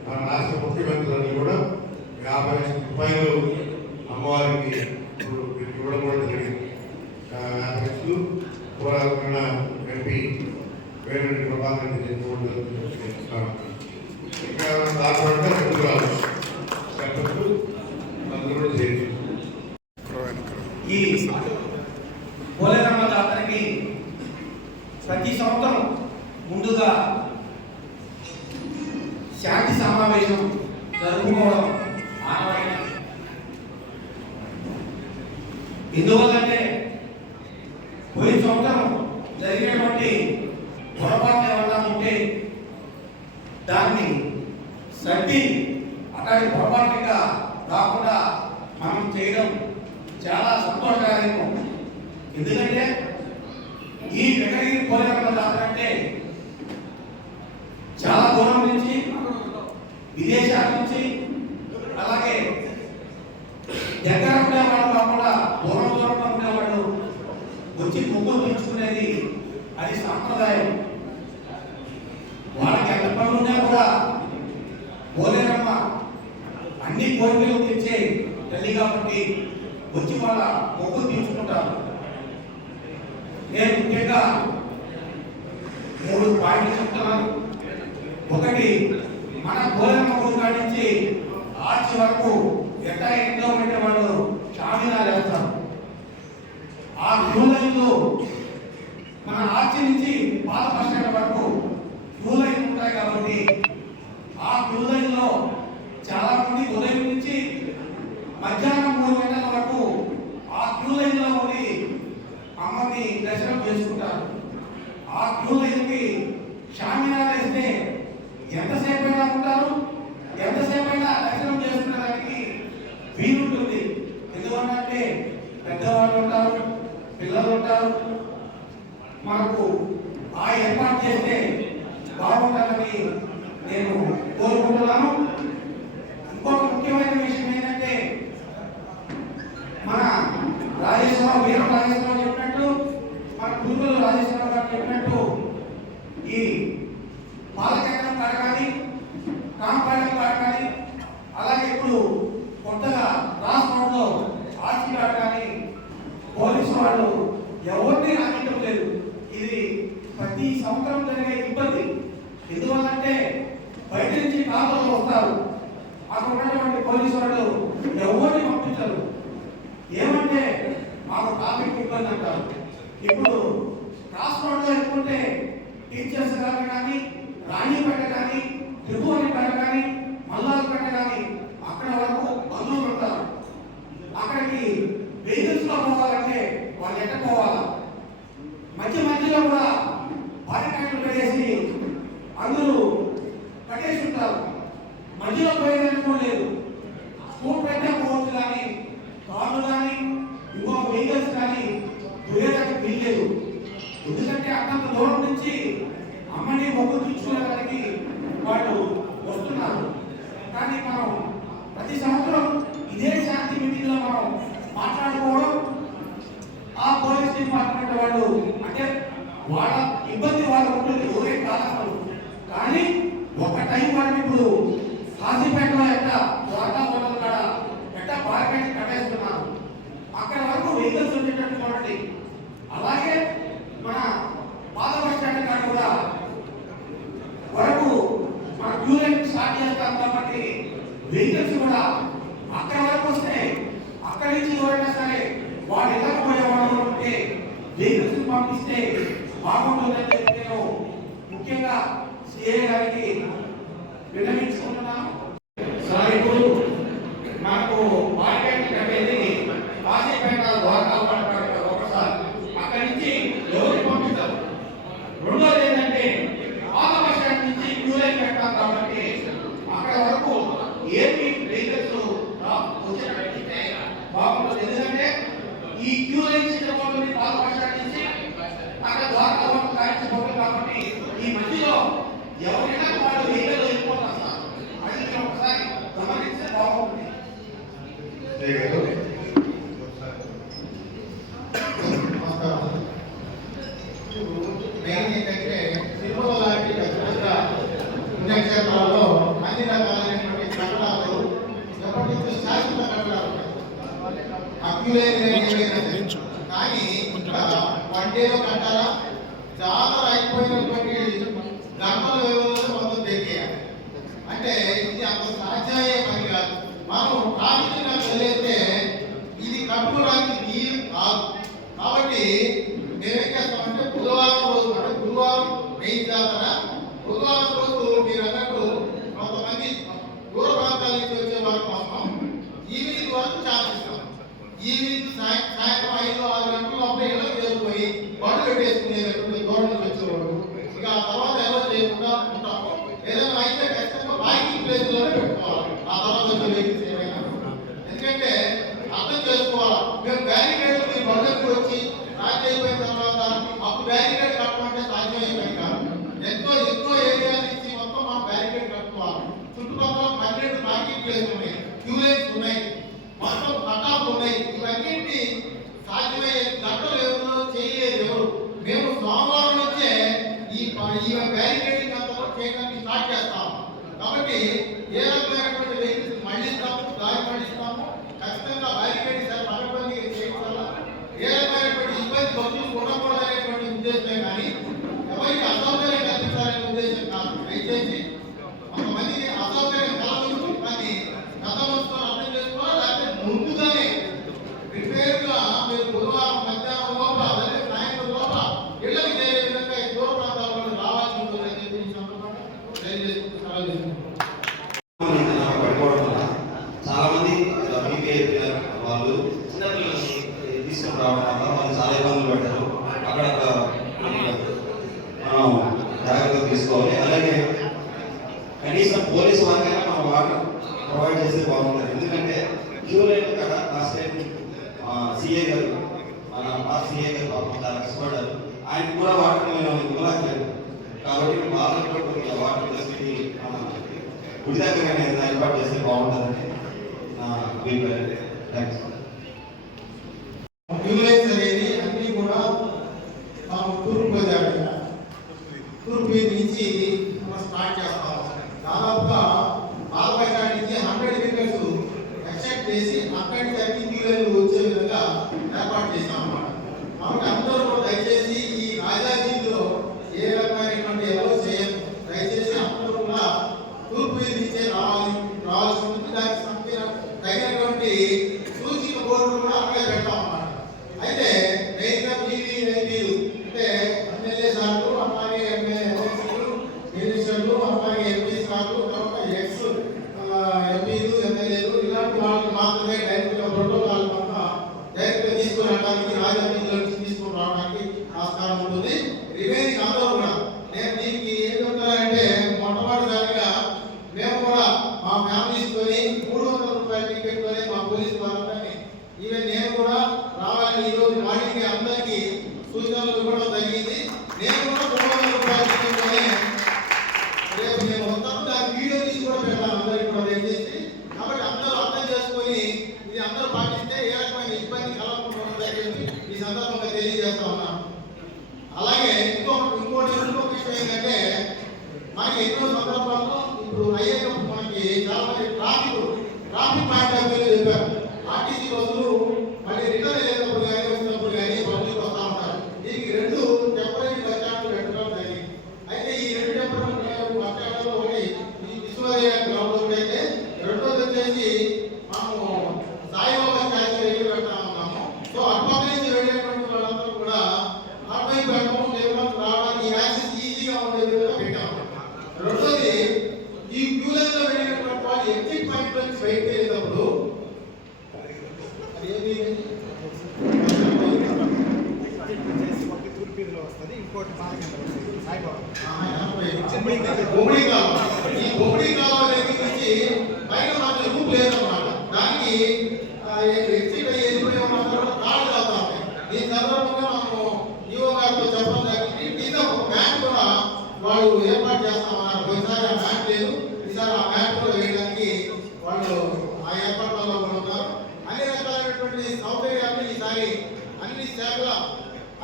మన రాష్ట్ర ముఖ్యమంత్రులను కూడా 50 లక్షల రూపాయలు అమ్మవారికి ఇవ్వడం కూడా జరిగింది. 50 లక్షలు పూలాలంకరణ ఎంపీ వేరెడ్డి ప్రభాకర్ రెడ్డి చేస్తున్నాడు. ఇంకా దాంట్లో అందరూ కూడా చేసి ఈ పోలేరమ్మ జాతరకి ప్రతి సంవత్సరం ముందుగా శాంతి సమావేశం జరుపుకోవడం ఆనవాయితీ. ఎందువల్లంటే పోయిన సంవత్సరం జరిగినటువంటి పొరపాటు ఏమన్నా ఉంటే దాన్ని సర్ది అట్లాంటి పొరపాటుగా కాకుండా మనం చేయడం చాలా సంతోషకరం. ఎందుకంటే ఈ వెంకటగిరి పోలేరమ్మ జాతర అంటే చాలా దూరం నుంచి, విదేశాల నుంచి, అలాగే దగ్గర ఉండేవాళ్ళు కాకుండా దూరంలో ఉండేవాళ్ళు వచ్చి మొక్కులు తీర్చుకునేది అది సాంప్రదాయం. వాళ్ళకి ఎంత పనులు ఉన్నా కూడా పోలేరమ్మ అన్ని కోరికలు తీర్చే తల్లి కాబట్టి వచ్చి వాళ్ళ మొక్కులు తీర్చుకుంటారు. నేను ముఖ్యంగా 3 పాయింట్లు చెప్తున్నాను. ఒకటి, మన పోలేరమ్మ గుడి కాడి నుంచి ఆర్చి వరకు ఎట్లా ఎంతో పెట్టే వాళ్ళు షామీనాలు వేస్తారు. ఆ క్యూ లైన్లో మన ఆర్చి నుంచి పాత బస్ స్టాండ్ వరకు క్యూ లైన్ ఉంటాయి కాబట్టి ఆ క్యూ లైన్లో చాలా మంది ఉదయం నుంచి మధ్యాహ్నం 3 గంటల వరకు ఆ క్యూ లైన్లో ఉండి అమ్మని దర్శనం చేసుకుంటారు. ఆ క్యూ లైన్కి షామీనాలు వేస్తే ఎంతసేపు అయినా ఉంటారు, ఎంతసేపు అయినా దర్శనం చేసుకునేదానికి వీలుంటుంది. ఎందుకంటే పెద్దవాళ్ళు ఉంటారు, పిల్లలు ఉంటారు. మనకు ఆ ఏర్పాటు చేస్తే బాగుంటుందని నేను కోరుకుంటున్నాను. ఇంకొక ముఖ్యమైన విషయం ఏంటంటే మన రాజేశ్వరరావు, వీర రాజేశ్వరరావు చెప్పినట్టు, మన గురువులు రాజేశ్వరరావు గారు చెప్పినట్టు ఈ పాలచక్రం కాడ కానీ, కాంపాడం కాడ కానీ, అలాగే ఇప్పుడు కొత్తగా రాష్ట్రంలో ఆర్చి కాడ కానీ పోలీసు వాళ్ళు ఎవరిని రానివ్వడం లేదు. ఇది ప్రతి సంవత్సరం జరిగే ఇబ్బంది. ఎందువల్లంటే బయట నుంచి కాపులు వస్తారు, అక్కడ ఉన్నటువంటి పోలీసు వాళ్ళు ఎవరిని పంపించరు. ఏమంటే మాకు ట్రాఫిక్ ఇబ్బంది అంటారు. ఇప్పుడు రాష్ట్రంలో ఎక్కుంటే టీచర్స్ గారు కానీ, రాణిపేట కానీ, త్రిభువనిపేట కానీ, మల్లాలపేట కానీ అక్కడ వరకు బంధువులు ఉంటారు. అక్కడికి వెహికల్స్ లో పోవాలంటే వాళ్ళు ఎట్ట పోవాలా? మధ్యలో కూడా బారికేడ్లు పెట్టేసి అందరూ కట్టేసి ఉంటారు. మధ్యలో పోయేదానికి కూడా లేదు. స్కూల్ పెట్టే పోవచ్చు కానీ, కార్లు కానీ, ఇంకో వెహికల్స్ కానీ పోయేదానికి వీల్లేదు. ఎందుకంటే అన్నంత దూరం నుంచి అమ్మని మొక్కు తీర్చుకోవడానికి వాళ్ళు వస్తున్నారు. కానీ మనం ప్రతి సంవత్సరం ఇదే శాంతి మీటింగ్ లో మనం మాట్లాడుకోవడం, ఆ పోలీస్ డిపార్ట్మెంట్ వాళ్ళు అంటే వాళ్ళ ఇబ్బంది వాళ్ళు ఉంటుంది, ఊరే కాదు. కానీ ఒక టైం వాళ్ళని ఇప్పుడు కాశీపేటలో ఎట్ట వాటా హోటల్ కాడ ఎట్ట బార్కెట్ కట్టేస్తున్నారు, అక్కడ వరకు వెహికల్స్ వచ్చేటట్టు చూడండి. అలాగే మన పాత బస్ స్టాండ్ కాడ కూడా వరకు మన క్యూ లైన్ స్టార్ట్ చేస్తాం కాబట్టి వెహికల్స్ కూడా అక్కడ వరకు వస్తే అక్కడి నుంచి ఎవరైనా సరే వాళ్ళు వెళ్ళకపోయే వాళ్ళు ఉంటే వెహికల్స్ పంపిస్తే బాగుంటుందని చెప్పి నేను ముఖ్యంగా సిఏ గారికి విన్నవించుకుంటున్నాను. సార్ ఇప్పుడు మనకు మార్కెట్ కట్టేది కాశీపేట ద్వారా ఒకసారి అక్కడి నుంచి ఎవరు పంపిస్తారు. రెండోది ఏంటంటే పాత బస్ స్టాండ్ నుంచి క్యూ లైన్ పెట్టాం కాబట్టి అక్కడ వరకు ఏపీ వెహికల్స్ వచ్చేటట్టు బాగుంటుంది. ఎందుకంటే ఈ క్యూ లైన్ సిస్టమ్ ఉంటుంది పాత బస్ స్టాండ్ నుంచి అక్కడ ద్వారా వరకు కాయించబోతుంది కాబట్టి ఈ మధ్యలో ఎవరైనా వాళ్ళు వెహికల్ వెళ్ళిపోతారు సార్. అది మీరు ఒకసారి గమనిస్తే బాగుంటుంది. నమస్కారం. మెయిన్ ఏంటంటే తిరుమల లాంటి పెద్ద పుణ్యక్షేత్రాల్లో అన్ని రకాలైనటువంటి కట్టడాలు ఎప్పటి నుంచో శాశ్వత కట్టడాలు కానీ వన్ డేలో కట్టాలా జాతర అయిపోయినటువంటి గంటల వ్యవధిలో మొత్తం తెగేయాలి అంటే ఇది అంత సాధ్యమయ్యే పని కాదు. మనం ప్రాథమికంగా తెలియతే ఇది కట్టుకోవడానికి వీలు కాదు. కాబట్టి మేమేం చేస్తామంటే బుధవారం రోజు అంటే గురువారం మెయిన్ జాతర, బుధవారం రోజు మీరు అన్నట్టు కొంతమంది దూర ప్రాంతాల నుంచి వచ్చే వారి కోసం ఈవినింగ్ వరకు చాలిస్తాం. ఈవినింగ్ సాయంత్రం 5-6 గంటల లోపల ఇళ్ళకి వెళ్ళిపోయి బళ్ళు పెట్టేసుకునేటటువంటి దూరం నుంచి వచ్చేవాడు. ఇక ఆ తర్వాత ఎలా చేయకుండా ఉంటాము. ఏదైనా అయితే ఖచ్చితంగా పార్కింగ్ ప్లేస్ లోనే పెట్టుకోవాలి ఆ తర్వాత వచ్చే వెహికల్స్ ఏమైనా. ఎందుకంటే అర్థం చేసుకోవాలి, మేము బ్యారికేడ్ మీరు బళ్ళకి వచ్చి రాత్రి అయిపోయిన తర్వాత అప్పుడు బ్యారికేడ్ కట్టమంటే సాధ్యమైపోయి కాదు. ఎంతో ఏరియా నుంచి మొత్తం మనం బ్యారికేడ్ కట్టుకోవాలి. చుట్టుపక్కల 12 పార్కింగ్ ప్లేస్ ఉన్నాయి, క్యూ లైన్స్ ఉన్నాయి, మొత్తం కట్టాలు ఉన్నాయి. ఇవన్నింటినీ సాధ్యమయ్యే గంటలు ఎవరు చేయలేదు ఎవరు. మేము సోమవారం నుంచే ఈ బ్యారికేడింగ్ అంతా చేయడానికి స్టార్ట్ చేస్తాము. కాబట్టి ఏ రకమైనటువంటి వెహికల్స్ మళ్ళిస్తాము, దారి మళ్ళిస్తాము. ఖచ్చితంగా బ్యారికేడింగ్ సార్ పగడ్బందీగా చేయించాలా. ఏ రకమైనటువంటి ఇబ్బంది భక్తులు ఉండకూడదనేటువంటి ఉద్దేశమే కానీ ఎవరికి అసౌకర్యం కల్పించాలనే ఉద్దేశం కాదు. దయచేసి కొంతమందికి అసౌకర్యం కలగదు, కానీ గతంలో అర్థం చేసుకోవాలి. లేకపోతే ముందుగానే ప్రిపేర్గా మీరు బుధవారం మధ్యాహ్నం లోపల లేదా సాయంత్రం లోపల ఇళ్ళకి చేరే విధంగా ఈ దూర ప్రాంతాల వాళ్ళు రావాల్సి ఉంటుందని చెప్పి ఈ సందర్భంగా తెలియజేసుకుంటూ చాలా మంది వాళ్ళు చిన్నపిల్లల్ని తీసుకుని రావడం వల్ల వాళ్ళు చాలా ఇబ్బందులు పడ్డారు. అక్కడ మనం జాగ్రత్తగా తీసుకోవాలి. అలాగే కనీసం పోలీసు వారికైనా మనం వాటర్ ప్రొవైడ్ చేస్తే బాగుంటుంది. ఎందుకంటే క్యూ లైన్ కదా లాస్ట్ టైం సిఏ గారు మన సిఏ గారు పాపం చాలా కష్టపడ్డారు. ఆయన కూడా వాటర్ మేము ఇవ్వలేదు. కాబట్టి వాళ్ళకి కూడా కొద్దిగా వాటర్ ఫెసిలిటీ మన గుడి దగ్గర ఏర్పాటు చేస్తే బాగుంటుందని నా అభిప్రాయం. థ్యాంక్స్. క్యూ లైన్స్ అనేది అన్ని కూడా మనం తూర్పు నుంచి మనం స్టార్ట్ చేస్తాం. దాదాపుగా 40 నుంచి 100 మీటర్స్ ఎక్స్టెండ్ చేసి అక్కడి నుంచి అన్ని క్యూ లైన్లు వచ్చే విధంగా ఏర్పాటు చేస్తాం అన్నమాట. కాబట్టి అందరూ కూడా దయచేసి ఈ రాజాజీలో ఏ రకమైనటువంటి ఎవరు చేయరు. దయచేసి అందరూ కూడా తూర్పు నుంచే రావాల్సి ఉంటుంది. దానికి తగినటువంటి సూచిక బోర్డులు కూడా అక్కడే పెడతాం అన్నమాట. అయితే మెయిన్గా పీవీఐపీలు అంటే ఎమ్మెల్యే సార్లు, అట్లాగే ఎమ్మెల్యేలు, మినిస్టర్లు, అట్లాగే ఎంపీ సార్లు, తర్వాత ఎక్స్ ఎంపీలు, ఎమ్మెల్యేలు ఇలాంటి వాళ్ళకి మాత్రమే డైరెక్ట్గా ప్రోటోకాల్ పక్క డైరెక్ట్గా తీసుకుని రావడానికి రాజకీయాల నుంచి తీసుకుని రావడానికి ఆస్కారం ఉంటుంది. రిమైనింగ్ అందరూ కూడా నేను దీనికి ఏం చెప్తానంటే మొట్టమొదటిసారిగా మేము కూడా మా ఫ్యామిలీస్తోని 300 రూపాయల టికెట్ కొని మా పోలీసు వాళ్ళని ఈవెన్ నేను కూడా రావాలని ఈరోజు మార్నింగ్ అందరికీ సూచనలు ఇవ్వడం జరిగింది. నేను కూడా 300 రూపాయల టికెట్ కొని రేపు నేను వస్తాను. దాని వీడియో తీసి కూడా పెడతాను అందరికీ కూడా దయచేసి. కాబట్టి అందరూ అర్థం చేసుకొని ఇది అందరూ పాటిస్తే ఏ రకమైన ఇబ్బంది కలగకుండా ఉంటుందని ఈ సందర్భంగా తెలియజేస్తా ఉన్నాను. అలాగే ఇంకొక విషయం ఏంటంటే మనకి ఎన్నో సందర్భాల్లో ఇప్పుడు అయ్యేటప్పుడు మనకి చాలా మంది ట్రాఫిక్ పాయింట్ ఆఫ్ వ్యూ చెప్పారు. ఆర్టీసీ బస్సులు మళ్ళీ రిటర్న్ అయ్యేటప్పుడు కానీ వచ్చినప్పుడు కానీ పబ్లిక్ వస్తూ ఉంటారు. దీనికి 2 టెంపరీ బస్ స్టాండ్లు పెట్టడం జరిగింది. అయితే ఈ 2 టెంపరీ బస్ స్టాండ్లలో ఒకటి ఈ విశ్వవిద్యాలయ గ్రౌండ్ అయితే, రెండోది వచ్చేసి మనము సాయిబాబా స్టాచ్యూ దగ్గర పెడతా ఉన్నాము. సో అటుపక్క నుంచి వెళ్ళేటువంటి వాళ్ళందరూ కూడా అటువైపు వెళ్ళడం నుంచి బయటకు వెళ్ళేటప్పుడు అది ఏది వస్తుంది, ఇంకోటి వస్తుంది సాయిబాబా బొమ్మడి కాలం. ఈ బొమ్మడి కాలం దగ్గర నుంచి పైన మాత్రం రూపు లేదన్నమాట. దానికి ఎగ్జిట్ అయ్యి వెళ్ళిపోయే మాత్రం కాళ్ళు కాస్తా ఉంటాయి. దీని సందర్భంగా మనము ఈవో గారితో చెప్పడం జరిగింది. దీంతో ఒక మ్యాప్ కూడా వాళ్ళు ఏర్పాటు చేస్తామన్నారు. పోయినసారి ఆ మ్యాప్ లేదు, ఈసారి ఆ మ్యాప్ కూడా వేయడానికి వాళ్ళు ఆ ఏర్పాట్లలో కూడా ఉన్నారు. అన్ని రకాలైనటువంటి సౌకర్యాలను ఈసారి అన్ని శాఖల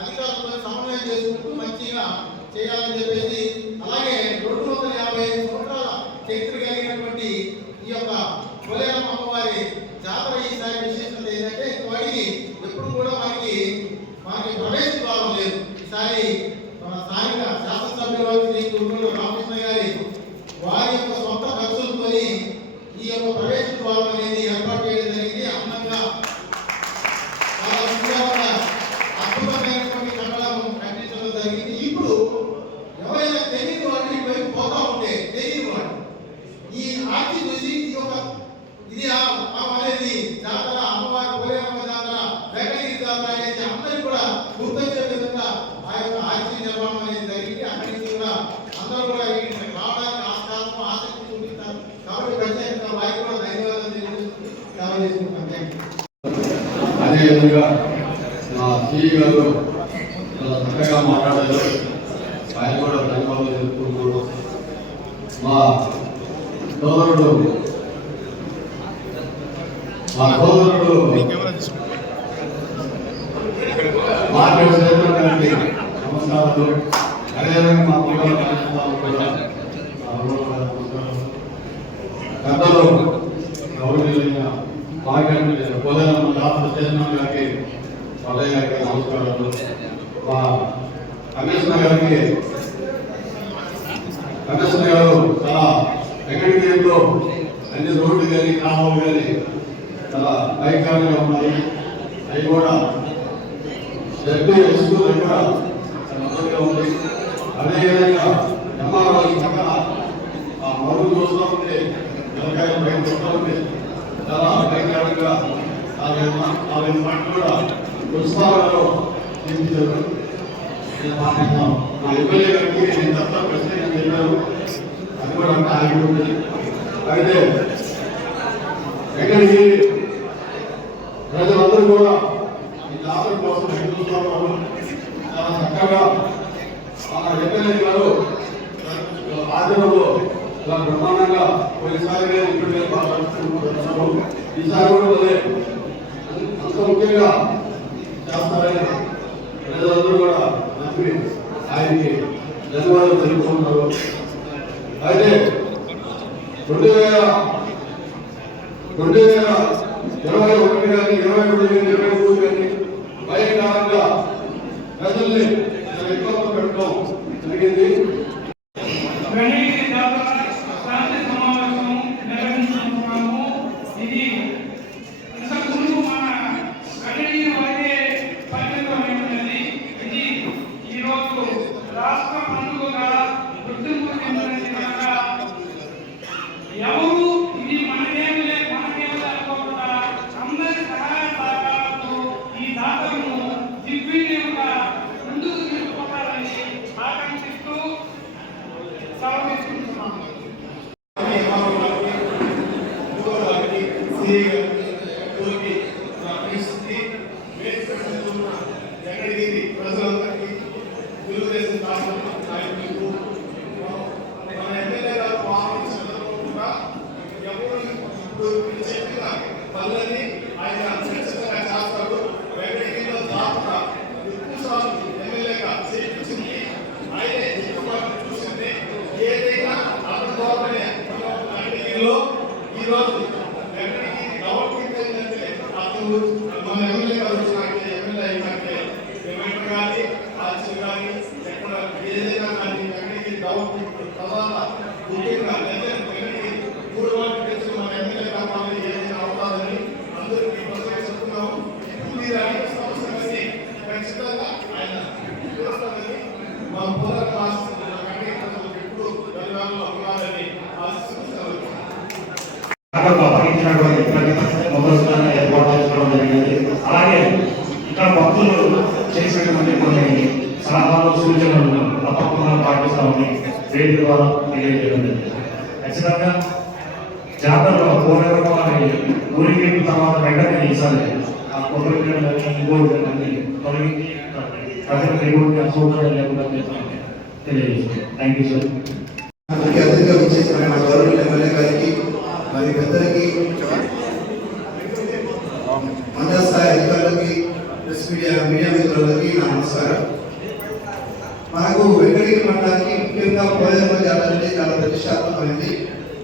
అధికారులతో సమన్వయం చేసుకుంటూ మంచిగా చేయాలని చెప్పేసి, అలాగే 250 సంవత్సరాల చరిత్ర కలిగినటువంటి ఈ యొక్క కొలేరమ్మ అమ్మవారి జాతర ఈసారి విశేషత ఏంటంటే వాడికి ఎప్పుడు కూడా మనకి ప్రవేశ ద్వారం లేదు. ఈసారి మన స్థానిక శాసనసభ్యులు శ్రీ గురువులు రామకృష్ణ గారి వారి యొక్క సొంత ఖర్చులతో ఈ యొక్క ప్రవేశ ద్వారం అనేది ఏర్పాటు చేయడం జరిగింది. అందంగా చాలా సుందరంగా అద్భుతమైనటువంటి కట్టడాలను కట్టించడం జరిగింది. ఇప్పుడు ఎవరైనా తెలియని వాళ్ళు ఇటువైపు పోతా ఉంటే తెలియని వాళ్ళు ఈ ఆర్చి చూసి ఇది అనేది జాతర, అమ్మవారి కొలేరమ్మ జాతర, వెంకటగిరి జాతర అనేది అందరికీ కూడా గుర్తొచ్చే విధంగా ఆ యొక్క ఆర్చి నిర్మాణం అనేది జరిగింది. అక్కడి నుంచి కూడా అందరూ కూడా రావడానికి ఆస్కారం ఆసక్తి చూపిస్తారు. కాబట్టి ప్రత్యేకంగా వారికి కూడా ధన్యవాదాలు తెలియజేసుకుంటాం. అదేవిధంగా మా సిఈ గారు చాలా చక్కగా మాట్లాడారు. ఆయన కూడా ధన్యవాదాలు తెలుపుకుంటున్నాడు. మా సోదరుడు మార్కెట్ చైర్మన్ గారికి నమస్కారాలు. అదేవిధంగా మా పిల్లల పెద్దలు గౌరవనీయులైన మార్కెట్ కొలేరమ్మ జాతర చైర్మన్ గారికి పల్లయ్య గారికి నమస్కారాలు. మా కమిషనర్ గారికి గారు చాలా వెంకటగిరిలో అన్ని రోడ్లు కానీ గ్రామాలు కానీ చాలా భయంకరంగా ఉన్నాయి. అవి కూడా ఎస్పీ స్కూల్ దగ్గర చాలా మంచిగా ఉంది. అదేవిధంగా ఎంఆర్ఓ పక్కన ఆ మరుగు చూస్తూ ఉంటే నిలకాయ భయం చూస్తూ ఉంటే చాలా భయంకరంగా 4 పంటలు కూడా పుష్పాలలో చూపించారు. మా ఎమ్మెల్యే గారికి నేను తప్ప ప్రశ్న చెప్పారు, అది కూడా అంతా ఆగిపోతుంది. అయితే వెంకటగిరి ప్రజలందరూ కూడా ఈ జాతర కోసం ఎదురుస్తున్నారు. చాలా చక్కగా మన ఎమ్మెల్యే గారు ఆచరణలో చాలా బ్రహ్మాండంగా పోయినసారి ఇప్పుడు ఈసారి కూడా అదే అంత ముఖ్యంగా చేస్తారని ప్రజలందరూ కూడా నమ్మి ఆయనకి ధన్యవాదాలు తెలుపుకుంటున్నారు. అయితే 2021 కానీ 22 కానీ 23 కానీ భయంకరంగా ప్రజల్ని ఇబ్బందులు పెట్టడం జరిగింది. అపహరించిన సలహాలు సూచనలు తప్పకుండా పాటిస్తామని వేదిక ద్వారా తెలియజేయడం జరిగింది. ఖచ్చితంగా జాతరలో పోరాటం అనే ఊరికి తర్వాత వెంటనే ఈసారి ఆ కొబ్బరి ఇంకోటి తొలగించి ప్రజలకు ఎటువంటి అసౌకర్యం లేకుండా చేస్తామని తెలియజేస్తాం. Thank you sir. ముఖ్య అతిథిగా వచ్చేసిన మా గవర్నమెంట్ ఎమ్మెల్యే గారికి మరి పెద్దలకి మండల స్థాయి అధికారులకి ప్రెస్ మీడియా మిత్రులకి నా నమస్కారం. మనకు వెంకటగిరి మండలానికి ముఖ్యంగా పోలేరమ్మ జాతర అనేది చాలా ప్రతిష్టాత్మకమైంది.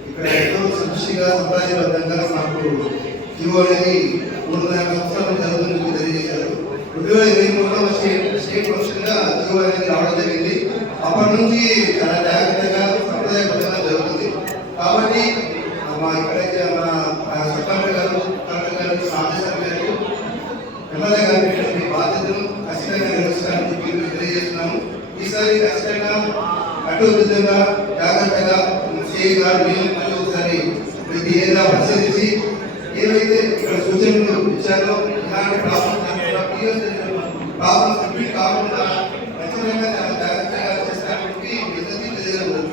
ఇక్కడ ఎంతో సృష్టిగా సంప్రదాయబద్ధంగా మనకు జీవో అనేది 300 సంవత్సరాలు జరుగుతుందని తెలియజేశారు. 2023లో స్టేట్ ఫంక్షన్గా జీవో అనేది రావడం జరిగింది. అప్పటి నుంచి చాలా జాగ్రత్తగా సంప్రదాయబద్ధంగా జరుగుతుంది. కాబట్టి మా ఇక్కడైతే మన సెక్రటరీ గారు ఆదేశాల మేరకు ఎమ్మెల్యే గారి బాధ్యతను ఖచ్చితంగా నిర్వహిస్తారని తెలియజేస్తున్నాము. ఈసారి ఖచ్చితంగా అటువిధంగా జాగ్రత్తగా సిఐ గారు మళ్ళీ ఒకసారి ప్రతి ఏరియా పరిశీలించి ఏవైతే ఇక్కడ సూచనలు ఇచ్చారో ఇలాంటి ప్రాబ్లమ్స్ రిపీట్ కాకుండా ఖచ్చితంగా చాలా జాగ్రత్తగా చేస్తారని తెలియజేయడం.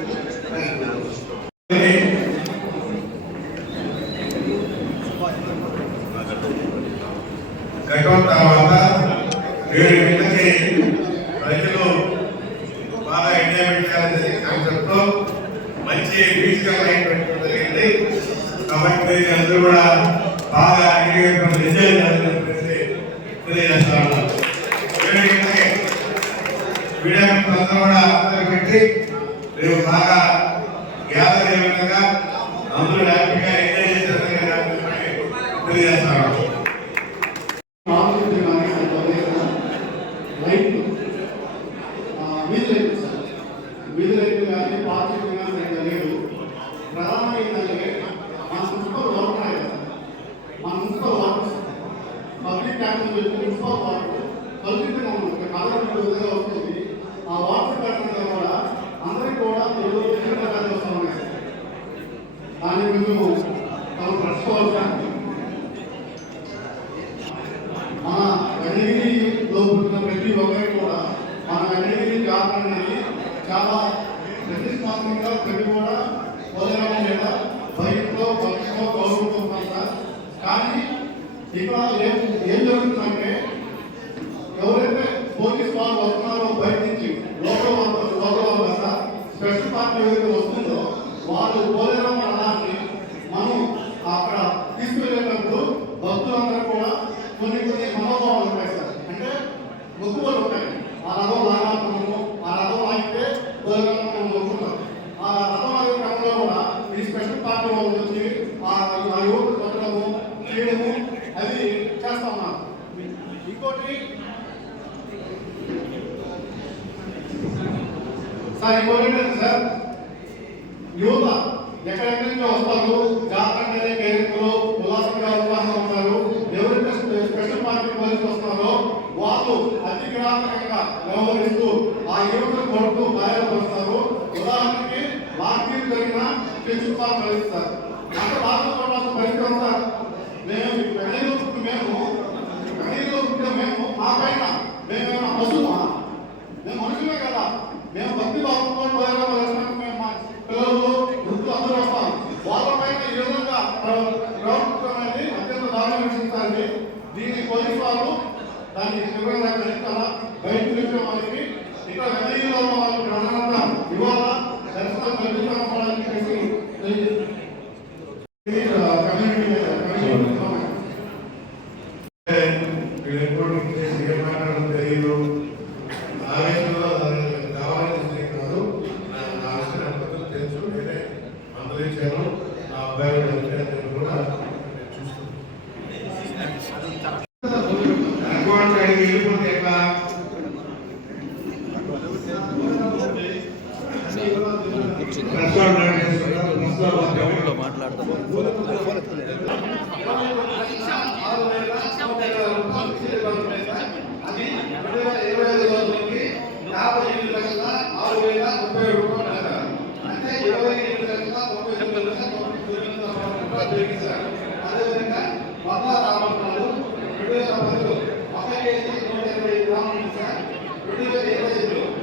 కట్టడం తర్వాత 7 గంటలకి ప్రజలు బాగా ఎంజాయ్మెంట్ చేయాలనే కాన్సెప్ట్తో మంచి మ్యూజికల్ నైట్ పెట్టడం జరిగింది. కాబట్టి అందరూ కూడా బాగా ఎంజాయ్ చేయాలని చెప్పేసి తెలియజేస్తా ఉన్నాం. 7 గంటలకి మీడియా మిత్రులందరూ కూడా అందరూ పెట్టి రేపు బాగా గ్యాదర్ అయ్యే విధంగా అందరూ హ్యాపీగా ఎంజాయ్ చేసే విధంగా తెలియజేస్తా ఉన్నాం. వీధులైతే కానీ పార్కింగ్ కానీ లేదు. ప్రధానంగా ఏంటంటే మన మున్సిపల్ వాటర్ ఉన్నాయి కదా, మన municipal water public tank municipal water కలుషితంగా ఉంటుంది. కలర్ విధంగా వస్తుంది. ఆ వాటర్ కట్టడంలో కూడా అందరికీ కూడా ప్రకారం వస్తూ ఉన్నాయి. దాన్ని కొంచెం మనం ప్రశ్నించుకోవాల్సిన మన వెంకటగిరిలో పుట్టిన ప్రతి ఒక్కరికి కూడా మన వెంకటగిరి జాతర అనేది చాలా ప్రతిష్టాత్మకంగా ప్రతి కూడా పోలేరమ్మ లేదా భయంతో భక్తితో గౌరవంతో ఉంటారు. కానీ ఇక్కడ ఏం జరుగుతుందంటే ఎవరైతే పోలీస్ వాళ్ళు వస్తున్నారో బయట నుంచి లోకల్ వాళ్ళు కదా స్పెషల్ పార్టీ ఏదైతే వస్తుందో వాళ్ళు పోలేరమ్మ రథాన్ని మనం అక్కడ తీసుకువెళ్ళేటప్పుడు భక్తులందరూ కూడా కొన్ని మనోభావాలు ఉంటాయి సార్. అంటే మొక్కుబడులు ఉంటాయి. ఆ రథం లాగాడుతున్నాము, ఆ రథం ఆగితే పోలేరమ్మ మొక్కుతారు. ఆ రథం ఆగే క్రమంలో కూడా ఈ స్పెషల్ పార్టీ వాళ్ళు వచ్చి ఆ యువకులు కొట్టడము చేయడము అది చేస్తా ఉన్నారు. ఇంకోటి సార్ ఇంకోటి సార్ యువత ఎక్కడెక్కడి నుంచో వస్తారు. జాతర అనేది కేరింతలు ఉల్లాసంగా ఉత్సాహంగా ఉంటారు. ఎవరైతే స్పెషల్ పార్టీ పోలీసు వస్తున్నారో వాళ్ళు అతి కిరాతకంగా వ్యవహరిస్తూ ఆ యువతను కొడుతూ గాయపరుస్తారు. ఉదాహరణకి లాఠీలు జరిగిన చూస్తాను కలిగిస్తారు. అంటే రాష్ట్ర పరిస్థితి సార్. మేము మా పైన మేమేమైనా పశువా? మేము మనుషులే కదా. మేము భక్తి భావంతో మేము మా పిల్లలు వృద్ధులు అందరూ వస్తాం. వాళ్ళ పైన ఈ విధంగా ప్రవర్తించడం అనేది అత్యంత దారుణంగా విషించాలి. దీన్ని పోలీసు వాళ్ళు దాన్ని తీవ్రంగా ఖండిస్తారా? బయటకు వచ్చిన వాళ్ళకి ఇక్కడ వెంకటగిరిలో ఉన్న వాళ్ళకి ప్రధానంగా ఇవాళ దర్శనం కల్పించడానికి తెలియదు. ఆవేశంలో కావాలని కాదు. నా విషయం తెలుసు. నేనే అందరించాను. ఆ అబ్బాయి కూడా చూస్తున్నాను. వెళ్ళిపోతే ఎట్లా అదేవిధంగా మళ్ళా రాబోతున్నారు 2010 1 కేజీ 120 గ్రాములు 2025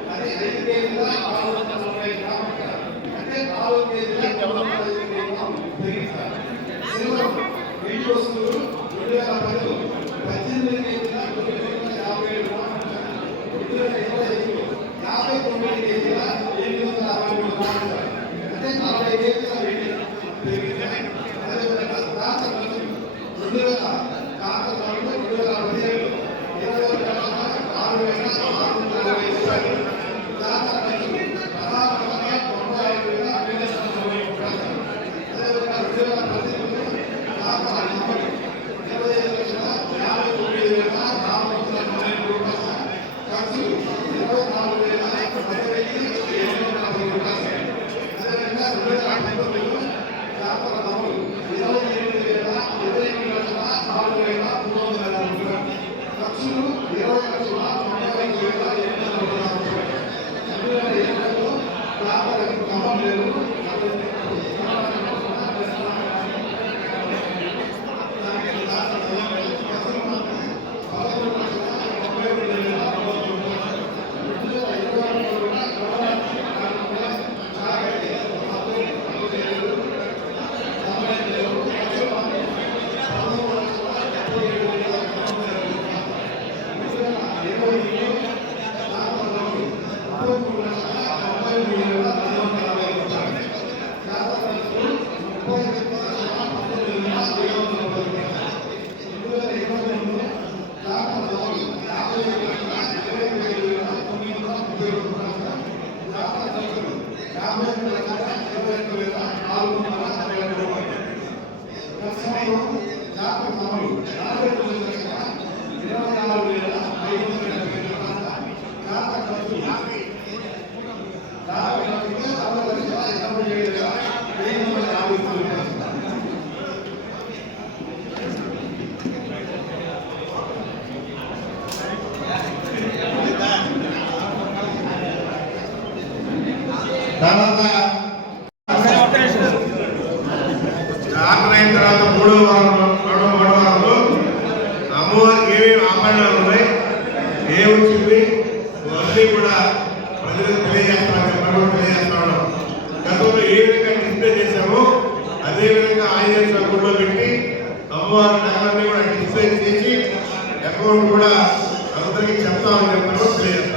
రూపాయలు. గత సంవత్సరం జాతర అమలు 24,575 జాతర ఖర్చు 47,87,750. తర్వాత జాతర అయిన తర్వాత మూడో వారంలో అమ్మవారికి ఏమేమి ఆభరణాలు ఉన్నాయి, ఏమి వచ్చింది అన్నీ కూడా ప్రజలకు తెలియజేస్తాను. గతంలో ఏ విధంగా డిస్ప్లే చేశామో అదే విధంగా ఆంజనేయ గుడిలో పెట్టి అమ్మవారి నగరాన్ని కూడా డిస్ప్లే చేసి అకౌంట్ కూడా అందరికీ చెప్తామని చెప్పారు తెలియజేస్తాను.